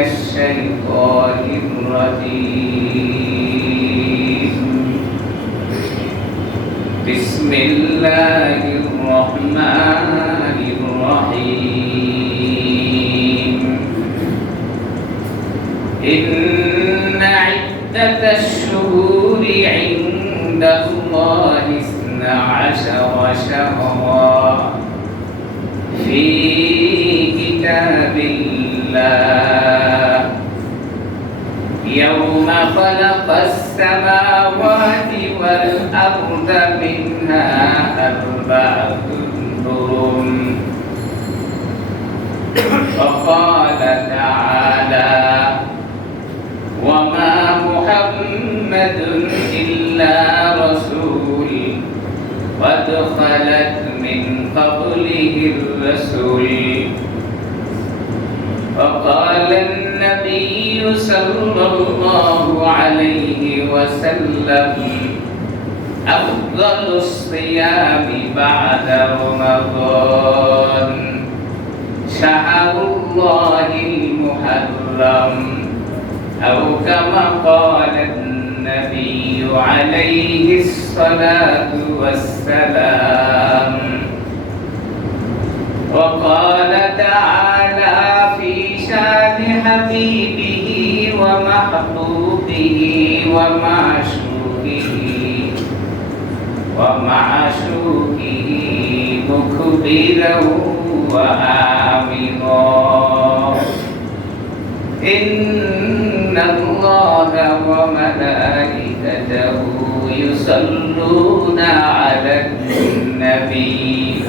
الشيطان الرجيم بسم الله الرحمن الرحيم إن عدة الشهور عند الله 12 شهرا في كتاب الله يوم خلق السماوات والأرض منها 4 حرم فقال تعالى وما محمد إلا رسول قد خلت من قبله الرسل وقال النبي صلى الله عليه وسلم أفضل الصيام بعد رمضان شهر الله المحرم أو كما قال النبي عليه الصلاة والسلام وقال تعالى في شان حبيبه ومحبوبه ومعشوقه مخبرا وآمرا إن الله وملائكته يصلون على النبي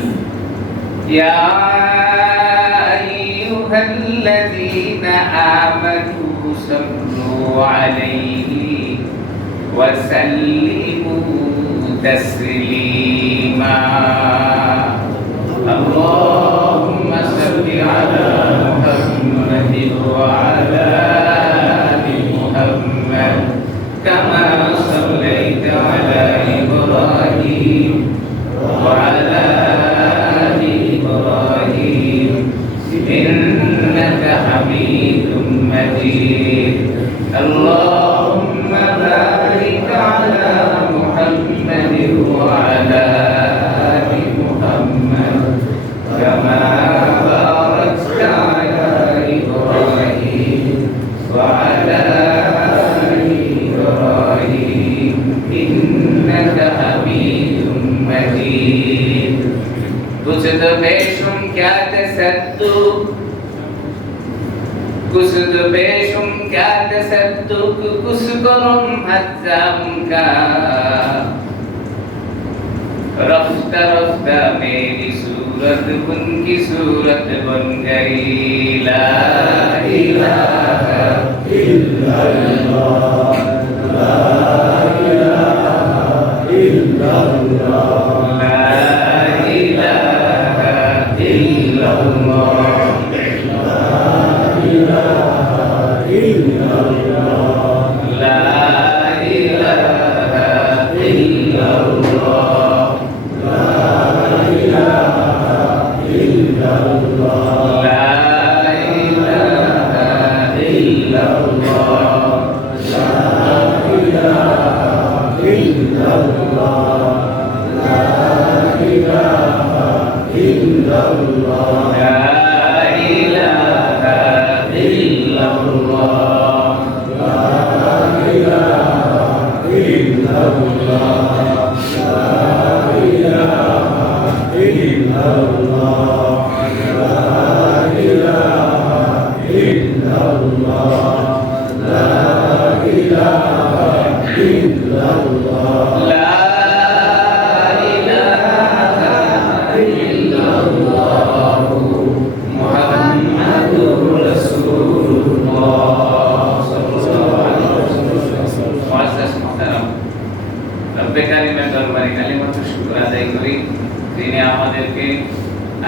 يا أيها الذين آمنوا صلوا عليه وسلموا تسليما اللهم صل على محمد وعلى آل محمد كما صليت على إبراهيم وعلى آل إبراهيم إنك حميد مجيد اللهم بارك على محمد وعلى آل محمد كما باركت على إبراهيم وعلى آل إبراهيم إنك حميد مجيد कुछ बेशुम क्या तसद्दुक कुछ बेशुम क्या तसद्दुक कुछ करम हज़म का रफ्ता रफ्ता मेरी सूरत उनकी सूरत बन गई ला इलाहा इल्लल्लाह ला इलाहा इल्लल्लाह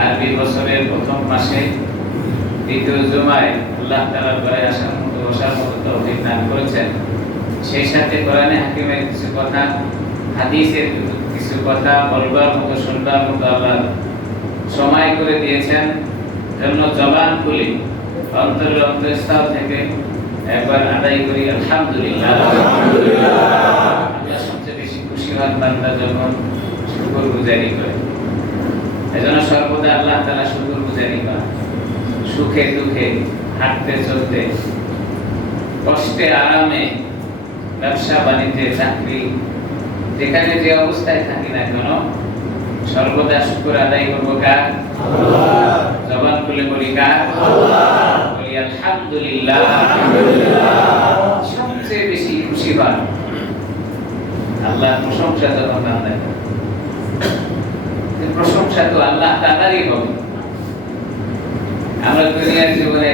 আরবি বছরের প্রথম মাসে দ্বিতীয় জুমায় আল্লাহ তাআলার ঘরে আসার মতো বসার মতো তৌফিক দান করেছেন। সেই সাথে কোরআনে হাকিমের কিছু কথা, হাদিসের কিছু কথা বলবার মতো, শুনবার মতো আল্লাহ সময় করে দিয়েছেন। জন্য জবান খুলি অন্তরের অন্তঃস্থল থেকে একবার আদায় করি আলহামদুলিল্লাহ। আল্লাহ সবচেয়ে বেশি খুশি হন বান্দা যখন শুকরগুজারি করে। এজন্য সর্বদা আল্লাহ তাআলা শুকরগুজারি করেন। সুখে দুঃখে, হাঁটতে চলতে, কষ্টে আরামে, ব্যবসা বাণিজ্যে, চাকরি, যেখানে যে অবস্থায় থাকি না কেন সর্বদা শুকর আদায় করবো কার? আল্লাহ। জবান খুলে বলি কার? আল্লাহ। বলি আলহামদুলিল্লাহ। সবচেয়ে বেশি খুশি হন আল্লাহর প্রশংসা যখন বান্দা করে। প্রশংসা তো আল্লাহ তাআলারই হবে। আমরা দুনিয়ার জীবনে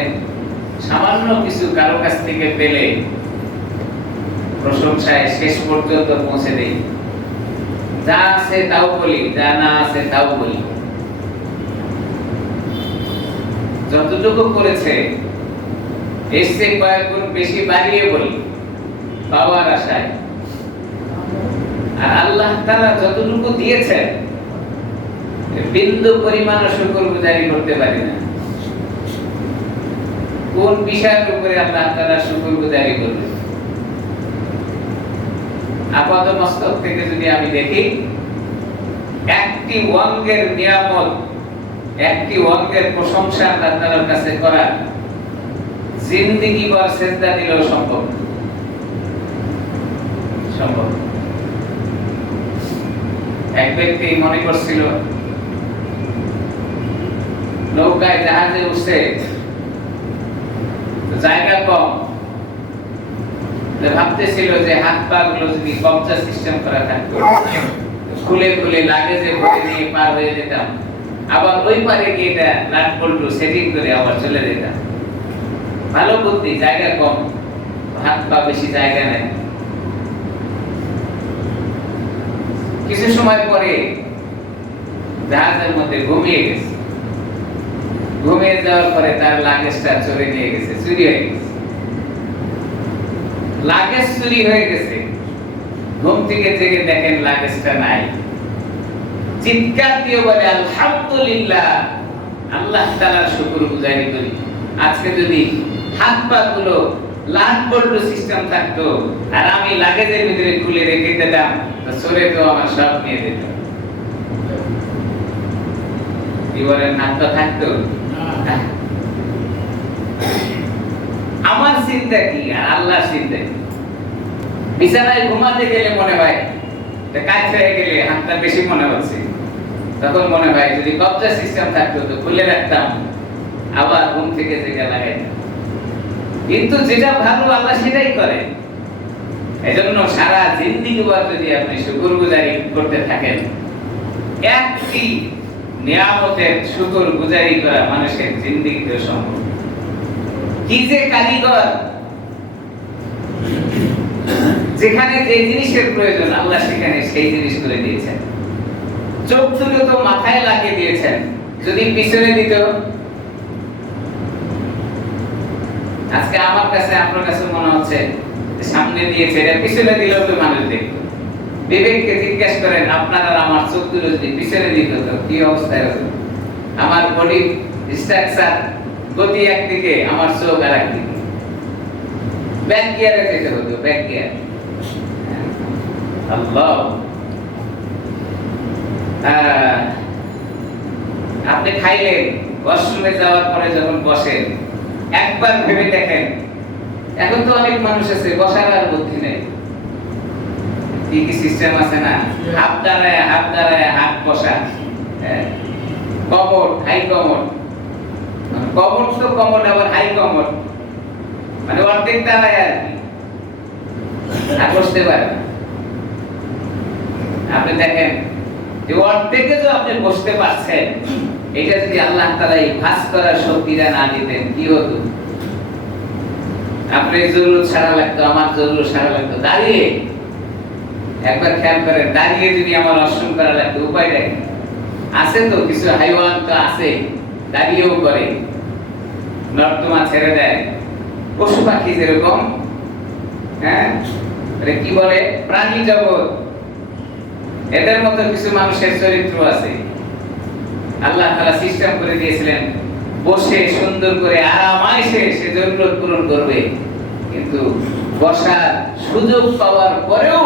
সামান্য কিছু কারো কাছ থেকে পেলে প্রশংসায় শেষ পর্যন্ত পৌঁছে দেই। যা আছে তাও বলি, যা না আছে তাও বলি। যতটুকু করেছে এর চেয়ে কয়েক গুণ বেশি বাড়িয়ে বলি পাওয়ার আশায়। আর আল্লাহ তাআলা যতটুকু দিয়েছেন বিন্দু পরিমাণও শুকরগুজারি করতে পারি না। কোন বিষয়ের উপরে আল্লাহ তাআলা শুকরগুজারি করবে? আপাত মস্তক থেকে যদি আমি দেখি, একটি ওয়াঙ্গের নিয়ামত, একটি ওয়াঙ্গের প্রশংসা আল্লাহ তাআলার কাছে করা জিন্দেগি ভর সেজদা দিলেও সম্ভব সম্ভব। এক ব্যক্তি মনে করছিল নৌকায় জাহাজে উঠছে, জায়গা কম, ভাবতেছিল যে হাত পা গুলো যদি কবজা সিস্টেম করা থাকতো খুলে খুলে লাগেজে ভরে নিয়ে পার হয়ে যেতাম, আবার ওই পারে গিয়ে এটা নাট বল্টু সেটিং করে আবার চলে যেতাম। ভালো বুদ্ধি, জায়গা কম, হাত পা বেশি জায়গা নেই। কিছু সময় পরে জাহাজের মধ্যে ঘুমিয়ে গেছে। ঘুমিয়ে যাওয়ার পরে তার লাগেজটা চুরি নিয়ে গেছে, চুরি হয়ে গেছে। লাগেজ চুরি হয়ে গেছে। ঘুম থেকে জেগে দেখেন লাগেজটা নাই। চিৎকার দিয়ে বলে আলহামদুলিল্লাহ, আল্লাহ তাআলার শুকরগুজারি করি। আজকে যদি হাত পা গুলো লাট বল্টু সিস্টেম থাকতো আর আমি লাগেজের ভিতরে খুলে রেখে দিতাম, তো চোরে তো আমার সব নিয়ে যেত। কি বলেন, হাত পা থাকতো? আমার চিন্তা কি আর আল্লাহর চিন্তা কি? বিছানায় ঘুমাতে গেলে মনে হয় কাজ হয়ে গেলে হাতটা বেশি মনে হচ্ছে, তখন মনে হয় যদি কবজা সিস্টেম থাকতো তো খুলে রাখতাম, আবার ঘুম থেকে জেগে লাগাইতাম। কিন্তু যেটা ভালো আল্লাহ সেটাই করে। এজন্য সারা জিন্দেগি ভর যদি আপনি শুকরগুজারি করতে থাকেন, একটি নিয়ামতের শুকরগুজারি করা মানুষের জিন্দেগিতে সম্ভব। কি যে কারিগর, যেখানে যে জিনিসের প্রয়োজন আল্লাহ সেখানে সেই জিনিস করে দিয়েছেন। চোখ দুটো তো মাথায় লাগিয়ে দিয়েছেন, যদি পিছনে দিত, আজকে আমার কাছে আপনার কাছে মনে হচ্ছে সামনে দিয়েছে, এটা পিছনে দিলেও তো মানুষ দেখতো। বিবেককে জিজ্ঞেস করেন, আপনার আর আমার চোখ দুটো যদি পিছনে দিত তো কি অবস্থায় হতো? আমার বডি স্ট্রাকচার গতি একদিকে, আমার চোখ আর একদিকে। ব্যাক গিয়ারে যেতে হতো, ব্যাক গিয়ার। আল্লাহ, আপনি খাইলেন, ওয়াশরুমে যাওয়ার পরে যখন বসেন একবার ভেবে দেখেন, এখন তো অনেক মানুষ আছে বসার আর বুদ্ধি নেই। কি কি সিস্টেম আছে না, হাত দাঁড়ায় হাত বসা, কমোড, হাই কমোড, কমোড তো কমোড, আবার হাই কমোড, মানে অর্ধেক দাঁড়ায় আর কি, আর বসতে পারে না। আপনি দেখেন যে অর্ধেকে তো আপনি বসতে পারছেন, এটা যদি আল্লাহ তাআলা এই ভাস করার শক্তিটা না দিতেন কি হতো? আপনার জরুরত সারা লাগতো, আমার জরুরত সারা লাগতো দাঁড়িয়ে। একবার খেয়াল করেন, দাঁড়িয়ে যদি আমার অশ্রম করা লাগতো, উপায় দেখেন। আছে তো কিছু হাইওয়ান তো আছে দাঁড়িয়েও করে, নর্দমা ছেড়ে দেয়, পশু পাখি যেরকম, হ্যাঁ, কি বলে, প্রাণী জগৎ, এদের মতো কিছু মানুষের চরিত্র আছে। আল্লাহ তাআলা সিস্টেম করে দিয়েছিলেন বসে সুন্দর করে আরামাইসে সে জরুরত পূরণ করবে, কিন্তু বসার সুযোগ পাওয়ার পরেও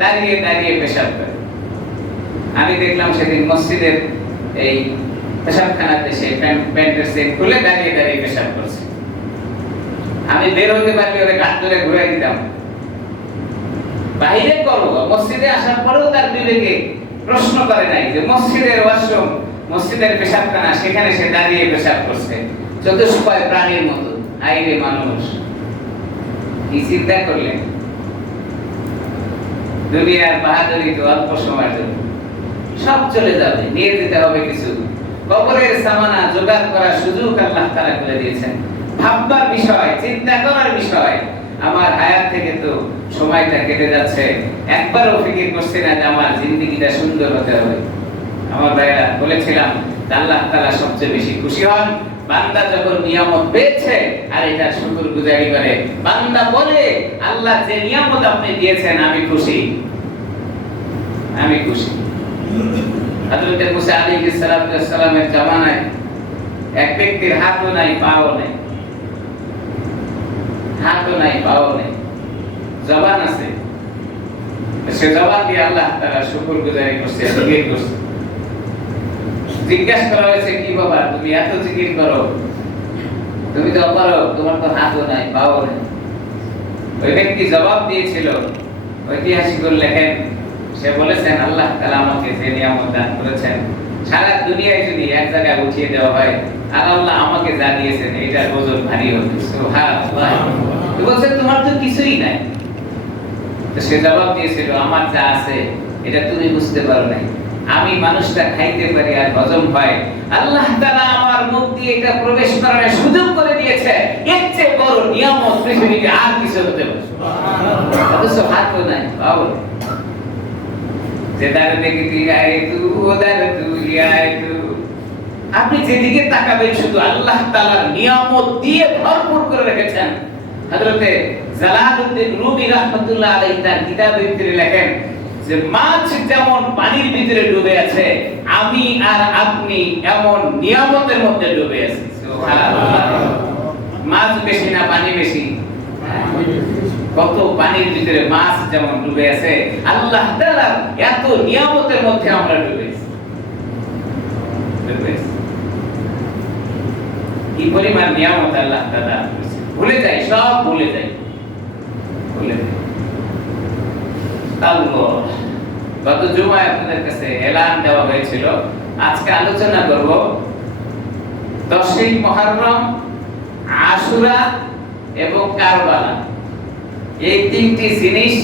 দাঁড়িয়ে দাঁড়িয়ে পেশাব করে। আমি দেখলাম সেদিন মসজিদের এই পেশাবখানাতে সে প্যান্টের সেট খুলে দাঁড়িয়ে দাঁড়িয়ে পেশাব করছে। আমি বের হতে পারলে ওরে ঘাট ধরে ঘুরাই দিতাম, বাইরে করো। মসজিদে আসার পরেও তার বিবেকে প্রশ্ন করে নাই যে মসজিদের ওয়াশরুম, মসজিদের পেশাবখানা, সেখানে সে দাঁড়িয়ে পেশাব করছে চতুষ্পয় প্রাণীর মতো। আইরে মানুষ, কি চিন্তা করলেন? দুনিয়ার বাহাদুরি তো অল্প সময়ের জন্য, সব চলে যাবে, নিয়ে যেতে হবে কিছু। কবরের সামানা জোগাড় করার সুযোগ আল্লাহ তাআলা করে দিয়েছেন। ভাববার বিষয়, চিন্তা করার বিষয়। আমার হায়াত থেকে তো সময়টা কেটে যাচ্ছে, একবারও ফিকির করছি না যে আমার জিন্দেগিটা সুন্দর হতে হবে। আমার ভাইরা বলেছিলাম আল্লাহ তাআলা সবচেয়ে বেশি খুশি হন বান্দা যখন নিয়ামত পেয়েছে আর এটা শুকরগুজারি করে। বান্দা বলে আল্লাহ যে নিয়ামত আপনি দিয়েছেন আমি খুশি, আমি খুশি। হযরত মুসা আলাইহিস সালামের জামানায় এক ব্যক্তির হাতও নাই পাও নাই, হাতও নাই পাও নাই, জবান আছে, সে জবান দিয়ে আল্লাহ তাআলা শুকরগুজারি করছে, জিকির করছে। জিজ্ঞাসা করা হয়েছে, কি বাবা তুমি এত জিকির করো, তুমি তো পারো, তোমার তো হাতও নাই পাও নাই। ওই ব্যক্তি জবাব দিয়েছিল, ঐতিহাসিক লেখেন, সে বলেছেন আল্লাহ তাআলা আমাকে যে নিয়ামত দান করেছেন সারা দুনিয়ায় যদি এক জায়গায় উঠিয়ে দেওয়া হয় আর আল্লাহ আমাকে যা দিয়েছেন এটার ওজন ভারী হবে। সুবহানাল্লাহ। তো বলছেন তোমার তো কিছুই নাই। তো সে জবাব দিয়েছিল আমার যা আছে এটা তুমি বুঝতে পারো নাই, আমি মানুষটা খাইতে পারি আর হজম হয়, আল্লাহ তাআলা আমার মুখ দিয়ে এটা প্রবেশ করার সুযোগ করে দিয়েছে, এর চেয়ে বড় নিয়ামত পৃথিবীতে আর কিছু হতে পারে। সুবহানাল্লাহ। অথচ হাতও নাই পাও নাই। আপনি যেদিকে তাকাবেন শুধু আল্লাহ তাআলার নিয়ামত দিয়ে ভরপুর করে রেখেছেন। হযরতে জালালউদ্দিন রুমি রাহমাতুল্লাহ আলাইহি তার কিতাবের ভিতরে লেখেন যে মাছ যেমন পানির ভিতরে ডুবে আছে, আমি আর আপনি এমন নিয়ামতের মধ্যে ডুবে আছি। সুবহানাল্লাহ। মাছ বেশি না পানি বেশি? কত পানির ভিতরে মাছ যেমন ডুবে আছে, আল্লাহ তাআলার এত নিয়ামতের মধ্যে আমরা ডুবে আছি। কি পরিমাণ নিয়ামত আল্লাহ তাআলা ভুলে যাই, সব ভুলে যাই, ভুলে যাই। আল্লাহ, গত জুমায় আপনাদের কাছে এলান দেওয়া হয়েছিল, আজকে আলোচনা করব 10ই মুহররম, আশুরা এবং কারবালা। এই তিনটি জিনিস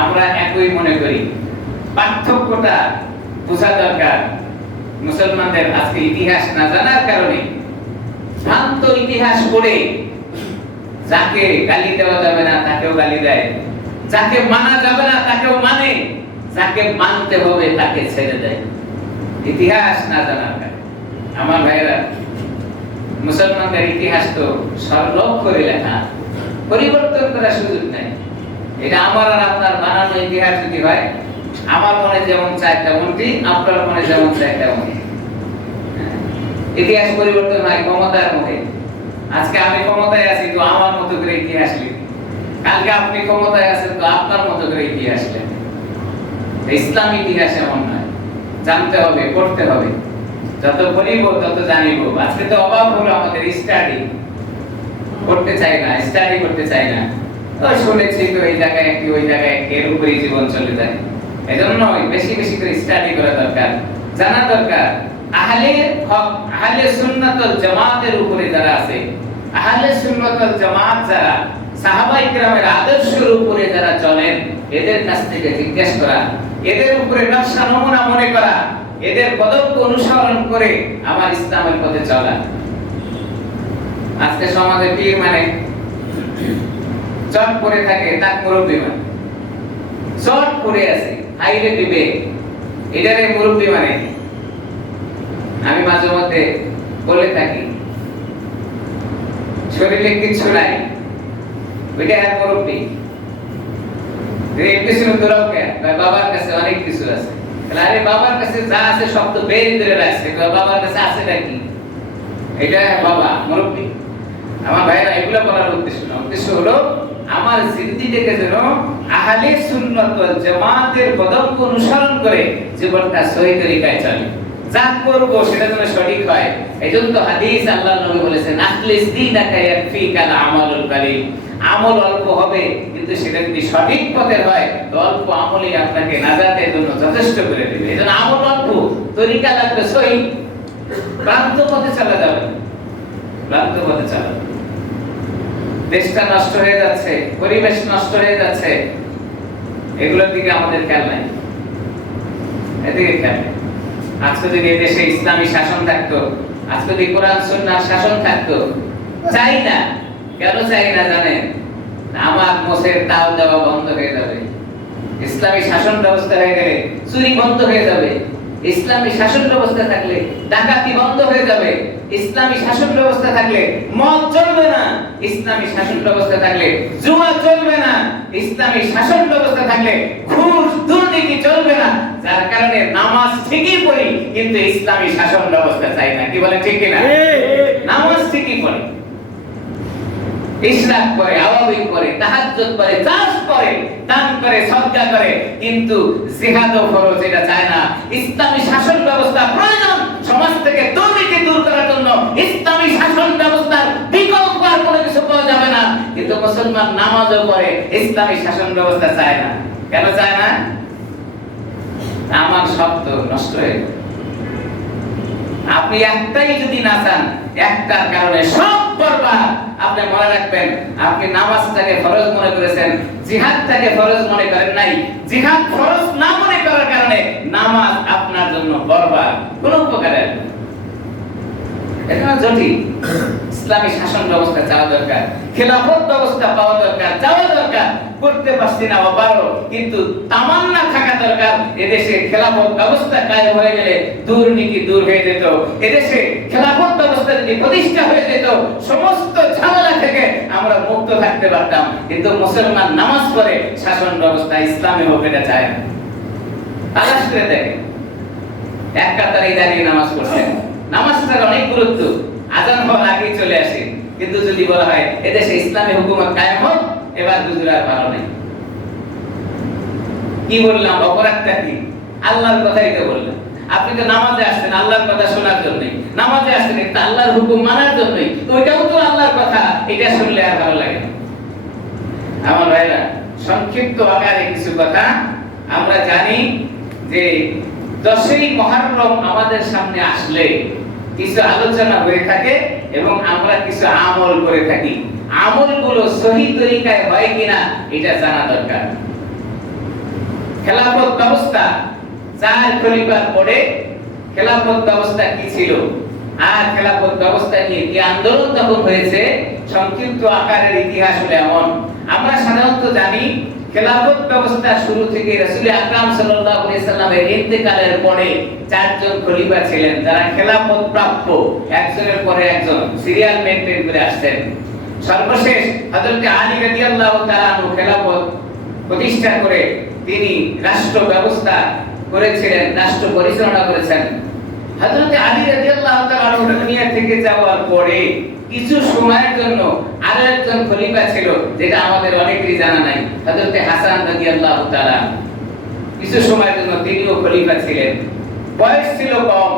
আমরা একই মনে করি, পার্থক্যটা বোঝা দরকার। মুসলমানদের আজকে ইতিহাস না জানার কারণে ভ্রান্ত ইতিহাস পড়ে যাকে গালি দেওয়া যাবে না তাকেও গালি দেয়, যাকে মানা যাবে না তাকেও মানে, যাকে মানতে হবে তাকে ছেড়ে দেয়, ইতিহাস না জানার কারণে। আমার ভাইরা, মুসলমানদের ইতিহাস তো সরলভ করে লেখা, পরিবর্তন করার সুযোগ নাই। এটা আমার আর আপনার বানানো ইতিহাস যদি হয়, আমার মনে যেমন চায় তেমনটি, আপনার মনে যেমন চায় তেমনটি। ইতিহাস পরিবর্তন হয় ক্ষমতার মধ্যে। আজকে আমি ক্ষমতায় আছি তো আমার মতো করে ইতিহাস লিখি, কালকে আপনি ক্ষমতায় আছেন তো আপনার মতো করে ইতিহাস লেখেন। ইসলাম ইতিহাস এমন নয়, জানতে হবে, পড়তে হবে, যত পড়িব তত জানিব। আজকে তো অভাব হলো আমাদের স্টাডি, করতে চাই না, স্টাডি করতে চাই না। তো শুনেছি তো এই জায়গায় একটি, ওই জায়গায় একটি, এর উপরেই জীবন চলে যায়। এজন্য বেশি বেশি করে স্টাডি করা দরকার, জানা দরকার। আহলে হক, আহলে সুন্নাত ওয়াল জামাতের উপরে যারা আছে, আহলে সুন্নাত ওয়াল জামাত যারা, সাহাবায়ে কেরামের আদর্শের উপরে যারা চলেন, এদের কাছ থেকে জিজ্ঞেস করা, এদের উপরে নকশা নমুনা মনে করা, এদের পদক্ষ অনুসরণ করে আমার ইসলামের পথে চলা। আজকে সমাজে পীর মানে চট পরে থাকে, তার মুরব্বী মানে চট পরে আছে, হাইরে দিবে, এটারে মুরব্বী মানে। আমি মাঝে মধ্যে বলে থাকি শরীরে কিছু নাই, ওইটা আর মুরব্বী। কিছু তোরাও কেন? বাবার কাছে অনেক কিছু আছে। আরে বাবার কাছে যা আছে সব তো বের করে রাখছে, বাবার কাছে আছে নাকি? এটা বাবা মুরব্বী। আমার ভাইরা এগুলো বলার উদ্দেশ্য না, উদ্দেশ্য হলো আমার জিন্দেগিকে যেন আহলে সুন্নাত ওয়াল জামাতের পদঙ্ক অনুসরণ করে জীবনটা সহি তরিকায় চলে। যা করব সেটা যেন সঠিক হয়। এইজন্য তো হাদিস আল্লাহর নবী বলেছেন আখলিস দীনাকা ইয়াকফিকাল আমালুল কালিল। আমল অল্প হবে কিন্তু সেটা যদি সঠিক পথে হয় তো অল্প আমলই আপনাকে নাজাতের জন্য যথেষ্ট করে দেবে। এজন্য আমল অল্প, তরিকা লাগবে সহি। ভ্রান্ত পথে চলা যাবে না, ভ্রান্ত পথে চলা। দেশটা নষ্ট হয়ে যাচ্ছে, পরিবেশ নষ্ট হয়ে যাচ্ছে, এগুলোর দিকে আমাদের খেয়াল নাই, এদিকে খেয়াল নেই। আজকে যদি দেশে ইসলামী শাসন থাকতো, আজকে যদি কোরআন সুন্নাহর শাসন থাকতো, চাই না। কেন চাই না জানেন? আমার মোষের তাও দেওয়া বন্ধ হয়ে যাবে, ইসলামী শাসন ব্যবস্থা হয়ে গেলে চুরি বন্ধ হয়ে যাবে, ইসলামী শাসন ব্যবস্থা থাকলে ডাকাতি বন্ধ হয়ে যাবে, ইসলামী শাসন ব্যবস্থা থাকলে মদ চলবে না, ইসলামী শাসন ব্যবস্থা থাকলে জুয়া চলবে না, ইসলামী শাসন ব্যবস্থা থাকলে ঘুষ দুর্নীতি চলবে না। যার কারণে নামাজ ঠিকই পড়ি কিন্তু ইসলামী শাসন ব্যবস্থা চাই না। কি বলে ঠিক কিনা? নামাজ ঠিকই পড়ি, ইশরাক করে, আওয়াবিন করে, তাহাজ্জুদ করে, চাষ করে, দান করে, সদকা করে, কিন্তু জিহাদ ও ফরজ এটা চায় না। ইসলামী শাসন ব্যবস্থা প্রয়োজন, সমাজ থেকে দুর্নীতি দূর করার জন্য ইসলামী শাসন ব্যবস্থার বিকল্প আর কোনো কিছু পাওয়া যাবে না। কিন্তু মুসলমান নামাজও পড়ে, ইসলামী শাসন ব্যবস্থা চায় না। কেন চায় না? আমার শব্দ নষ্ট হয়ে গেল। আপনি একটাই যদি না চান, একটার কারণে সব বরবাদ। আপনি মনে রাখবেন, আপনি নামাজটাকে ফরজ মনে করেছেন, জিহাদটাকে ফরজ মনে করেন নাই। জিহাদ ফরজ না মনে করার কারণে নামাজ আপনার জন্য বরবাদ, কোনো উপকারে আসবে না। এটা জটিল। ইসলামী শাসন ব্যবস্থা চাওয়া দরকার, খেলাফত ব্যবস্থা পাওয়া দরকার, চাওয়া দরকার। করতে পারছি না পারো, কিন্তু তামান্না থাকা দরকার। এদেশে খেলাফত ব্যবস্থা কায়েম হয়ে গেলে দুর্নীতি দূর হয়ে যেত। এদেশে খেলাফত ব্যবস্থা যদি প্রতিষ্ঠা হয়ে যেত, সমস্ত ঝামেলা থেকে আমরা মুক্ত থাকতে পারতাম। কিন্তু মুসলমান নামাজ পড়ে, শাসন ব্যবস্থা ইসলামে হোক এটা চায় না। তালাশ করে দেখে, এক কাতারে দাঁড়িয়ে নামাজ পড়ছেন, নামাজটার অনেক গুরুত্ব, আজান হওয়ার আগেই চলে আসে। কিন্তু যদি বলা হয় এদেশে ইসলামী হুকুমত কায়েম হোক, এবার হুজুর আর ভালো নেই। কি বললাম? অপরাধটা কি? আল্লাহর কথাই তো বললাম। আপনি তো নামাজে আসছেন আল্লাহর কথা শোনার জন্যই, নামাজে আসছেন একটা আল্লাহর হুকুম মানার জন্যই, তো ওইটাও তো আল্লাহর কথা, এটা শুনলে আর ভালো লাগে না। আমার ভাইরা, সংক্ষিপ্ত আকারে কিছু কথা আমরা জানি যে 10ই মুহররম আমাদের সামনে আসলে কিছু আলোচনা হয়ে থাকে এবং আমরা কিছু আমল করে থাকি। আমলগুলো সহি তরিকায় হয় কিনা এটা জানা দরকার। খেলাফত ব্যবস্থা 4 খলিফার পরে খেলাফত ব্যবস্থা কি ছিল আর খেলাফত ব্যবস্থা নিয়ে কি আন্দোলন তখন হয়েছে, সংক্ষিপ্ত আকারের ইতিহাস হলো এমন। আমরা সাধারণত জানি খেলাফত ব্যবস্থা শুরু থেকে রাসূল আকরাম সাল্লাল্লাহু আলাইহি সাল্লামের ইন্তেকালের পরে 4 জন খলিফা ছিলেন যারা খেলাফত প্রাপ্য, একজনের পরে একজন সিরিয়াল মেইনটেইন করে আসছেন। সর্বশেষ হযরত আলী রাদিয়াল্লাহু তাআলা আনহু খেলাফত প্রতিষ্ঠা করে তিনি রাষ্ট্র ব্যবস্থা করেছিলেন, রাষ্ট্র পরিচালনা করেছেন। হযরত আলী রাদিয়াল্লাহু তাআলা আনহু দুনিয়া থেকে যাওয়ার পরে কিছু সময়ের জন্য আরো একজন খলিফা ছিল, যেটা আমাদের অনেকেরই জানা নাই, হযরত হাসান রাদিয়াল্লাহু তাআলা। কিছু সময়ের জন্য তিনিও খলিফা ছিলেন। বয়স ছিল কম।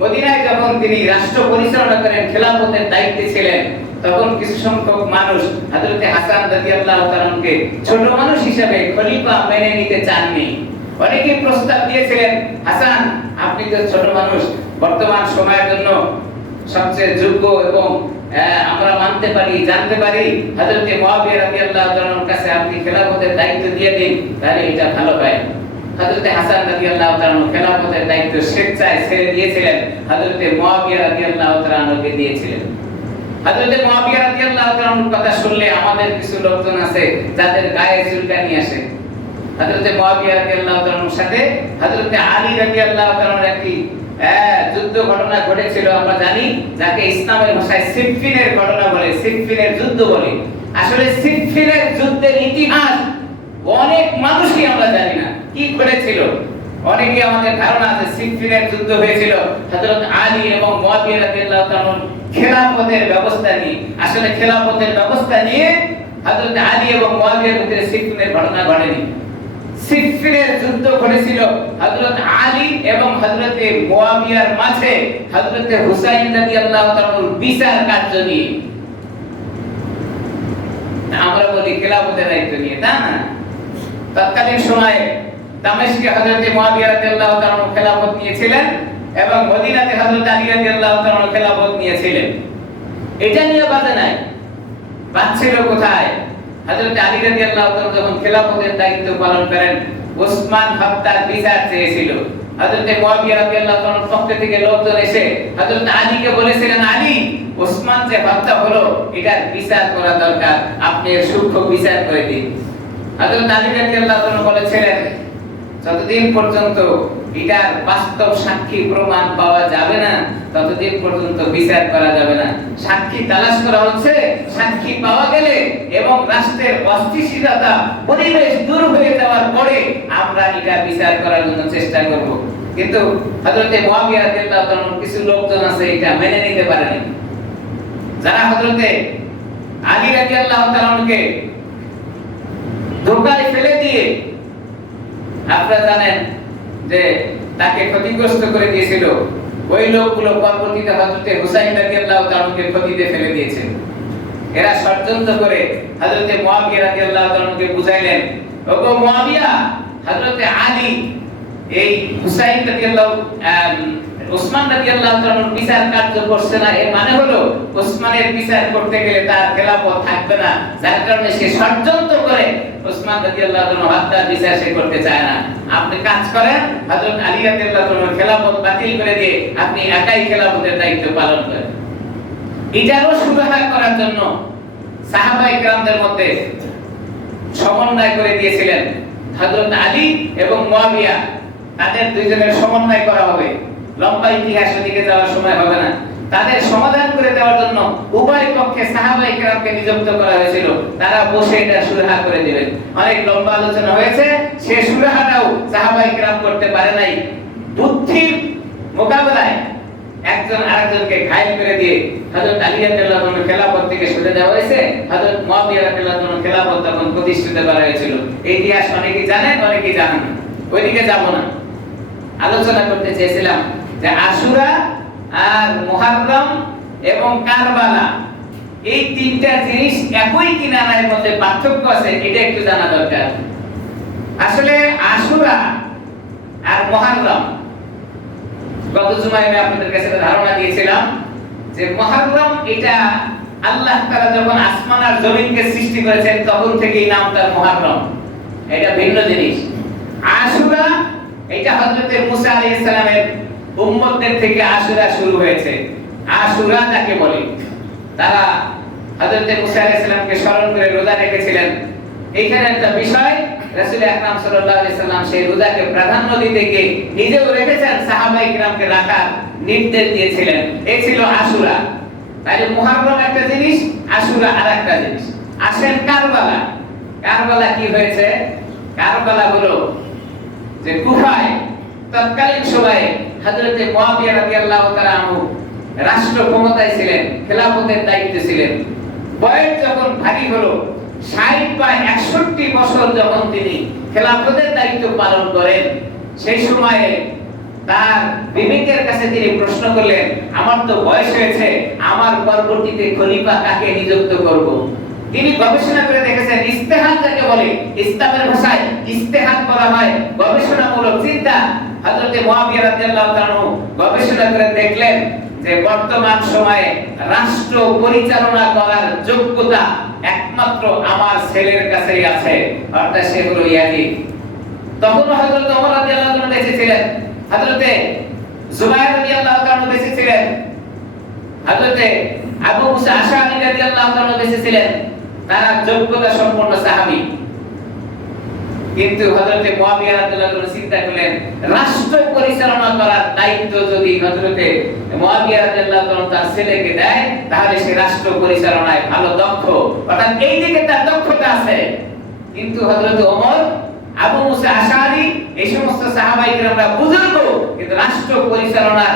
মদিনায় যখন তিনি রাষ্ট্র পরিচালনা করেন, খেলাফতের দায়িত্বে ছিলেন, তখন কিছু সংখ্যক মানুষ হযরত হাসান রাদিয়াল্লাহু তাআলাকে ছোট মানুষ হিসেবে খলিফা মেনে নিতে চাননি। অনেকে প্রস্তাব দিয়েছিলেন, হাসান আপনি তো ছোট মানুষ, বর্তমান সময়ের জন্য সবচেয়ে যোগ্য এবং আমরা মানতে পারি, জানতে পারি, হযরত মুয়াবিয়া রাদিয়াল্লাহু তাআলার কাছে আপনি খেলাফতের দায়িত্ব দিয়ে দিন, তাহলে এটা ভালো হয়। হযরত হাসান রাদিয়াল্লাহু তাআলা খেলাফতের দায়িত্ব স্বেচ্ছায় ছেড়ে দিয়েছিলেন, হযরত মুয়াবিয়া রাদিয়াল্লাহু তাআলাকে দিয়েছিলেন। হযরত মুয়াবিয়া রাদিয়াল্লাহু তাআলার কথা শুনলে আমাদের কিছু লোকজন আছে যাদের গায়ে চুলকানি আসে। হযরত মুয়াবিয়া রাদিয়াল্লাহু তাআলার সাথে হযরত আলী রাদিয়াল্লাহু তাআলার একটি যুদ্ধ ঘটনা ঘটেছিল, আমরা জানি, যাকে ইসলামের ভাষায় সিফফিনের ঘটনা বলে, সিফফিনের যুদ্ধ বলে। আসলে সিফফিনের যুদ্ধের ইতিহাস অনেক মানুষই আমরা জানি না কি ঘটেছিল। অনেকেই আমাদের ধারণা আছে সিফফিনের যুদ্ধ হয়েছিল হযরত আলী এবং মুয়াবিয়া রাদিয়াল্লাহু তাআলার খেলাফতের ব্যবস্থা নিয়ে। আসলে খেলাফতের ব্যবস্থা নিয়ে হযরত আলী এবং মুয়াবিয়ার মধ্যে সিফিনের ঘটনা ঘটেনি। সিফিনের যুদ্ধ ঘটেছিল হযরত আলী এবং হযরত মুয়াবিয়ার মাঝে হযরত হুসাইন রাদিয়াল্লাহু তাআলার বিচার কার্য নিয়ে। আমরা বলি খেলাফতের দায়িত্ব নিয়ে, তা না। তৎকালীন সময়ে দামেস্কে হযরত মুয়াবিয়া রাদিয়াল্লাহু তাআলা খেলাফত নিয়েছিলেন এবং মদিনাতে হযরত আলী রাদিয়াল্লাহু তাআলা খেলাফত নিয়েছিলেন। এটা নিয়ে বাধা নাই, বাচ্ছিল কোথায়? হযরত আলী রাদিয়াল্লাহু তাআলা যখন খেলাফতের দায়িত্ব পালন করেন, ওসমান হত্যার বিচার চেয়েছিল। হযরত মুয়াবিয়া রাদিয়াল্লাহু তাআলার পক্ষ থেকে লোকজন এসে হযরত আলীকে বলেছিলেন, আলী, ওসমান যে হত্যা হলো এটার বিচার করা দরকার, আপনি এর সূক্ষ্ম বিচার করে দিন। হযরত আলী রাদিয়াল্লাহু তাআলা বলেছিলেন, যতদিন পর্যন্ত এটার বাস্তব সাক্ষী প্রমাণ পাওয়া যাবে না ততদিন পর্যন্ত বিচার করা যাবে না। সাক্ষী তালাশ করা হচ্ছে, সাক্ষী পাওয়া গেলে এবং রাষ্ট্রের অস্থিতিশীলতা পরিবেশ দূর হয়ে যাওয়ার পরে আমরা এটা বিচার করার জন্য চেষ্টা করব। কিন্তু হযরত মুয়াবিয়া রাদিয়াল্লাহু তাআলার কিছু লোকজন আছে এটা মেনে নিতে পারেনি, যারা হযরত আলী রাদিয়াল্লাহু তাআলাকে ধোঁকায় ফেলে দিয়ে, আপনারা জানেন যে তাকে ক্ষতিগ্রস্ত করে দিয়েছিল, ওই লোকগুলো পরবর্তীতে হযরত হুসাইন রাদিয়াল্লাহু তাআলাকে ক্ষতিতে ফেলে দিয়েছে। এরা ষড়যন্ত্র করে হযরত মুয়াবিয়া রাদিয়াল্লাহু তাআলাকে বুঝাইলেন, ওগো মুয়াবিয়া, হযরত আলী এই হুসাইন রাদিয়াল্লাহু ওসমান রাদিয়াল্লাহু তাআলার বিচার কার্য করছে না, এর মানে হলো ওসমানের বিচার করতে গেলে তার খেলাফত থাকবে না, যার কারণে সে ষড়যন্ত্র করে ওসমান রাদিয়াল্লাহু তাআলার হত্যার বিচার সে করতে চায় না। আপনি কাজ করেন, হযরত আলী রাদিয়াল্লাহু তাআলার খেলাফত বাতিল করে দিয়ে আপনি একাই খেলাফতের দায়িত্ব পালন করেন। এটারও সুরাহা করার জন্য সাহাবায়ে কেরামদের মধ্যে সমন্বয় করে দিয়েছিলেন হযরত আলী এবং মুয়াবিয়া, তাদের দুইজনের সমন্বয় করা হবে। লম্বা ইতিহাস দিকে যাওয়ার সময় হবে না। তাদের সমাধান করে দেওয়ার জন্য উভয় পক্ষে সাহাবায়ে কেরামকে নিযুক্ত করা হয়েছিল, তারা বসে এটা সুরাহা করে দিবেন। অনেক লম্বা আলোচনা হয়েছে, সে সুরাহাটাও সাহাবায়ে কেরাম করতে পারে নাই। বুদ্ধির মোকাবেলায় একজন আরেকজনকে ঘায়েল করে দিয়ে হযরত আলী রাদিয়াল্লাহু তাআলার খেলাফত থেকে সরে দেওয়া হয়েছে, হযরত মুয়াবিয়া রাদিয়াল্লাহু তাআলার খেলাফত তখন প্রতিষ্ঠিত করা হয়েছিল। এই ইতিহাস অনেকেই জানেন, অনেকেই জানেন না, ওইদিকে যাব না। আলোচনা করতে চেয়েছিলাম যে আশুরা আর মুহররম এবং কারবালা এই তিনটা জিনিস একই কিনা না, এর মধ্যে পার্থক্য আছে, এটা একটু জানা দরকার। আসলে আশুরা আর মুহররম, গত জুমায় আমি আপনাদের কাছে ধারণা দিয়েছিলাম যে মুহররম এটা আল্লাহ তাআলা যখন আসমান আর জমিনকে সৃষ্টি করেছেন তখন থেকেই নাম তার মুহররম, এটা ভিন্ন জিনিস। আশুরা এটা হযরত মুসা আলাইহিস সালামের উম্মতদের থেকে আশুরা শুরু হয়েছে। আশুরা যাকে বলে, তারা হযরত মুসা আলাইহিস সালামকে স্মরণ করে রোজা রেখেছিলেন। এইখানে একটা বিষয়, রাসূল আকরাম সাল্লাল্লাহু আলাইহি সাল্লাম সেই রোজাকে প্রাধান্য দিতে গিয়ে নিজেও রেখেছেন, সাহাবায়ে কিরামকে রাখার নির্দেশ দিয়েছিলেন। এই ছিল আশুরা। তাহলে মুহররম একটা জিনিস, আশুরা আরেকটা জিনিস। আসেন কারবালা। কারবালা কি হয়েছে? কারবালা হলো যে কুফায় তৎকালীন সময়ে হযরত মুয়াবিয়া রাদিয়াল্লাহু তাআলা আনহু রাষ্ট্র ক্ষমতায় ছিলেন, খেলাফতের দায়িত্বে ছিলেন। বয়স যখন ভারী হলো, 60 বা 61 বছর যখন তিনি খেলাফতের দায়িত্ব পালন করেন, সেই সময়ে তার বিবেকের কাছে তিনি প্রশ্ন করলেন, আমার তো বয়স হয়েছে, আমার পরবর্তীতে খলিফা কাকে নিযুক্ত করব? তিনি গবেষণা করে দেখেছেন, ইজতিহাদ যাকে বলে, ইসলামের ভাষায় ইজতিহাদ করা হয় গবেষণামূলক চিন্তা। হযরত মুয়াবিয়া রাদিয়াল্লাহু তাআলা গবেষণা করে দেখলেন যে বর্তমান সময়ে রাষ্ট্র পরিচালনা করার যোগ্যতা একমাত্র আমার ছেলের কাছেই আছে, অর্থাৎ সে হলো ইয়াজিদ। তখন হযরত ওমর রাদিয়াল্লাহু তাআলা বেঁচে ছিলেন, হযরত জুবাইর রাদিয়াল্লাহু তাআলা বেঁচে ছিলেন, হযরত আবু মুসা আশআরী রাদিয়াল্লাহু তাআলা বেঁচে ছিলেন। তারা যোগ্যতা সম্পন্ন সাহাবী। কিন্তু হযরত মুয়াবিয়া রাদিয়াল্লাহু তাআলা চিন্তা করলেন, রাষ্ট্র পরিচালনা করার দায়িত্ব যদি হযরত মুয়াবিয়া রাদিয়াল্লাহু তাআলা তার ছেলেকে দেয়, তাহলে সে রাষ্ট্র পরিচালনায় ভালো দক্ষ, অর্থাৎ এই দিকে তার দক্ষতা আছে। কিন্তু হযরত ওমর, আবু মুসা আশআরী, এই সমস্ত সাহাবায়ে কিরামরা বুজুর্গ, কিন্তু রাষ্ট্র পরিচালনার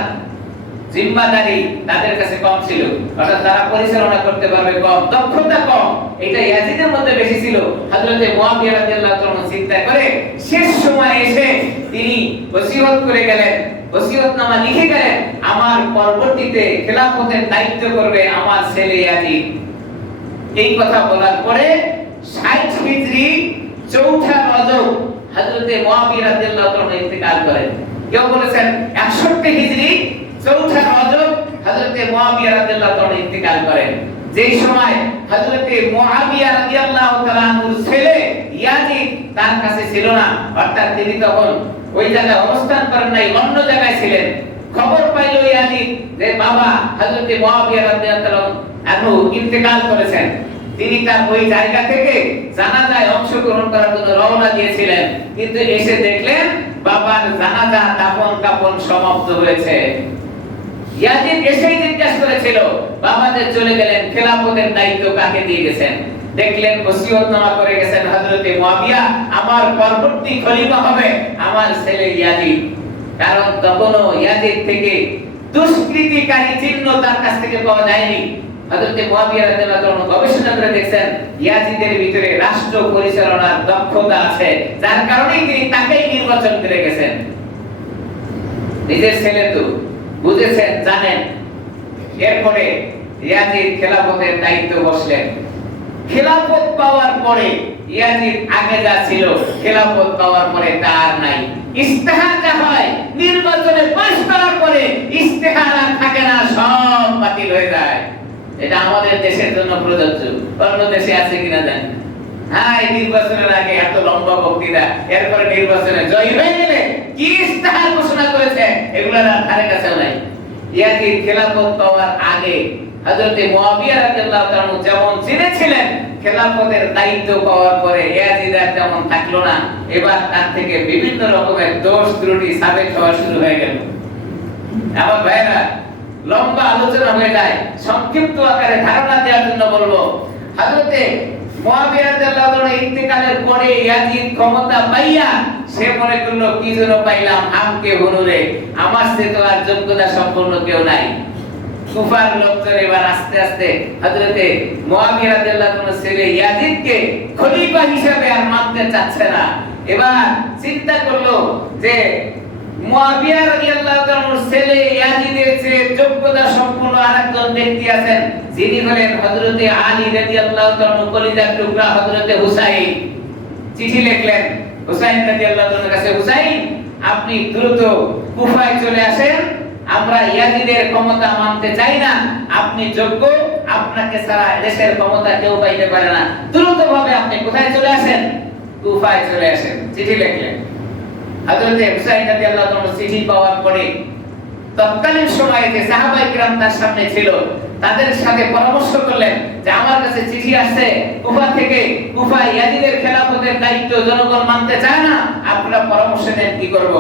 জিম্মাদারি তাদের কাছে কম ছিল, অর্থাৎ তারা পরিচালনা করতে পারবে কম, দক্ষতা কম, এটা ইয়াজিদের মধ্যে বেশি ছিল। হযরতে মুয়াবিয়া রাদিয়াল্লাহু তাআলা চিন্তা করে শেষ সময় এসে তিনি ওসিয়ত করে গেলেন, ওসিয়তনামা লিখে গেলেন, আমার পরবর্তীতে খেলাফতের দায়িত্ব করবে আমার ছেলে ইয়াজিদ। এই কথা বলার পরে 60 হিজরি চৌঠা রজব হযরতে মুয়াবিয়া রাদিয়াল্লাহু তাআলা ইন্তেকাল করেন। কেউ বলেছেন 61 হিজরি চৌঠা রজব হযরতে মুয়াবিয়া রাদিয়াল্লাহু তাআলা ইন্তেকাল করেন। যেই সময় হযরতে মুয়াবিয়া রাদিয়াল্লাহু তাআলা আনহুর ছেলে ইয়াজিদ তার কাছে ছিল না, অর্থাৎ তিনি তখন ওই জায়গায় অবস্থান করেন নাই, অন্য জায়গায় ছিলেন। খবর পাইল ইয়াজিদ যে বাবা হযরতে মুয়াবিয়া রাদিয়াল্লাহু আনহু ইন্তেকাল করেছেন। তিনি তার ওই জায়গা থেকে জানাজায় অংশগ্রহণ করার জন্য রওনা দিয়েছিলেন, কিন্তু এসে দেখলেন বাবার জানাজা দাফন কাফন সমাপ্ত হয়েছে। ইয়াজিদ এসেই জিজ্ঞাসা করেছিল বাবা যে চলে গেলেন, খেলাফতের দায়িত্ব কাকে দিয়ে গেছেন? দেখলেন ওসিয়তনামা করে গেছেন হযরতে মুয়াবিয়া, আমার পরবর্তী খলিফা হবে আমার ছেলে ইয়াজিদ। কারণ তখনও ইয়াজিদ থেকে দুষ্কৃতিকারী চিহ্ন তার কাছ থেকে পাওয়া যায়নি। হযরতে মুয়াবিয়া রাদিয়াল্লাহু তাআলা গবেষণা করে দেখেন ইয়াজিদের ভিতরে রাষ্ট্র পরিচালনার দক্ষতা আছে, যার কারণে তিনি তাকেই নির্বাচন করে গেছেন। নিজের ছেলে তো বুঝেছেন, জানেন। এরপরে ইয়াজিদ খেলাফতের দায়িত্ব বসলেন। খেলাফত পাওয়ার পরে ইয়াজিদ আগে যা ছিল, খেলাফত পাওয়ার পরে তার নাই। ইস্তেহার যা হয় নির্বাচনে পাস করার পরে ইস্তেহার আর থাকে না, সব বাতিল হয়ে যায়। এটা আমাদের দেশের জন্য প্রযোজ্য, অন্য দেশে আছে কিনা জানি না। হ্যাঁ, এই নির্বাচনের আগে এত লম্বা বক্তৃতা, এরপরে নির্বাচনে জয় হয়ে গেলে কি ইস্তেহার ঘোষণা করেছে, এগুলোর আর ধারে কাছেও নাই। ইয়াজিদ খেলাফত পাওয়ার আগে হযরতে মুয়াবিয়া রাদিয়াল্লাহু তাআলা যেমন চিনেছিলেন, খেলাফতের দায়িত্ব পাওয়ার পরে ইয়াজিদ আর তেমন থাকলো না। এবার তার থেকে বিভিন্ন রকমের দোষ ত্রুটি সাবেক হওয়া শুরু হয়ে গেল। আমার ভাইরা, লম্বা আলোচনা হয়ে যায়, সংক্ষিপ্ত আকারে ধারণা দেওয়ার জন্য বলবো। হযরতে মুয়াবিয়া রাদিয়াল্লাহু তাআলা ইন্তেকালের পরে ইয়াজিদ ক্ষমতা পাইয়া সে মনে করলো কি জন্য পাইলাম, আমকে হুনুরে, আমার সে তো আর যোগ্যতা সম্পন্ন কেউ নাই। কুফার লোকজন এবার আস্তে আস্তে হযরতে মুয়াবিয়া রাদিয়াল্লাহু তাআলার ছেলে ইয়াজিদকে খলিফা হিসেবে আর মানতে চাচ্ছে না। এবার চিন্তা করলো যে মুয়াবিয়া রাদিয়াল্লাহু তাআলার ছেলে ইয়াজিদের চেয়ে যোগ্যতা সম্পন্ন আরেকজন ব্যক্তি আছেন, যিনি হলেন হযরতে আলী রাদিয়াল্লাহু তাআলার কলিজার টুকরা হযরতে হুসাইন। চিঠি লিখলেন হুসাইন রাদিয়াল্লাহু তাআলার কাছে, হুসাইন আপনি দ্রুত কুফায় চলে আসেন, আমরা ইয়াজিদের ক্ষমতা মানতে চাই না, আপনি যোগ্য, আপনাকে ছাড়া দেশের ক্ষমতা কেউ পাইতে পারে না, দ্রুতভাবে আপনি কোথায় চলে আসেন? কুফায় চলে আসেন। চিঠি লিখলেন। হযরতে হুসাইন রাদিয়াল্লাহু তাআলা চিঠি পাওয়ার পরে তৎকালীন সময়ে যে সাহাবায়ে কিরাম তার সামনে ছিল, তাদের সাথে পরামর্শ করলেন যে আমার কাছে চিঠি আসছে কুফা থেকে, কুফায় ইয়াজিদের খেলাফতের দায়িত্ব জনগণ মানতে চায় না, আপনারা পরামর্শ দেন কি করব।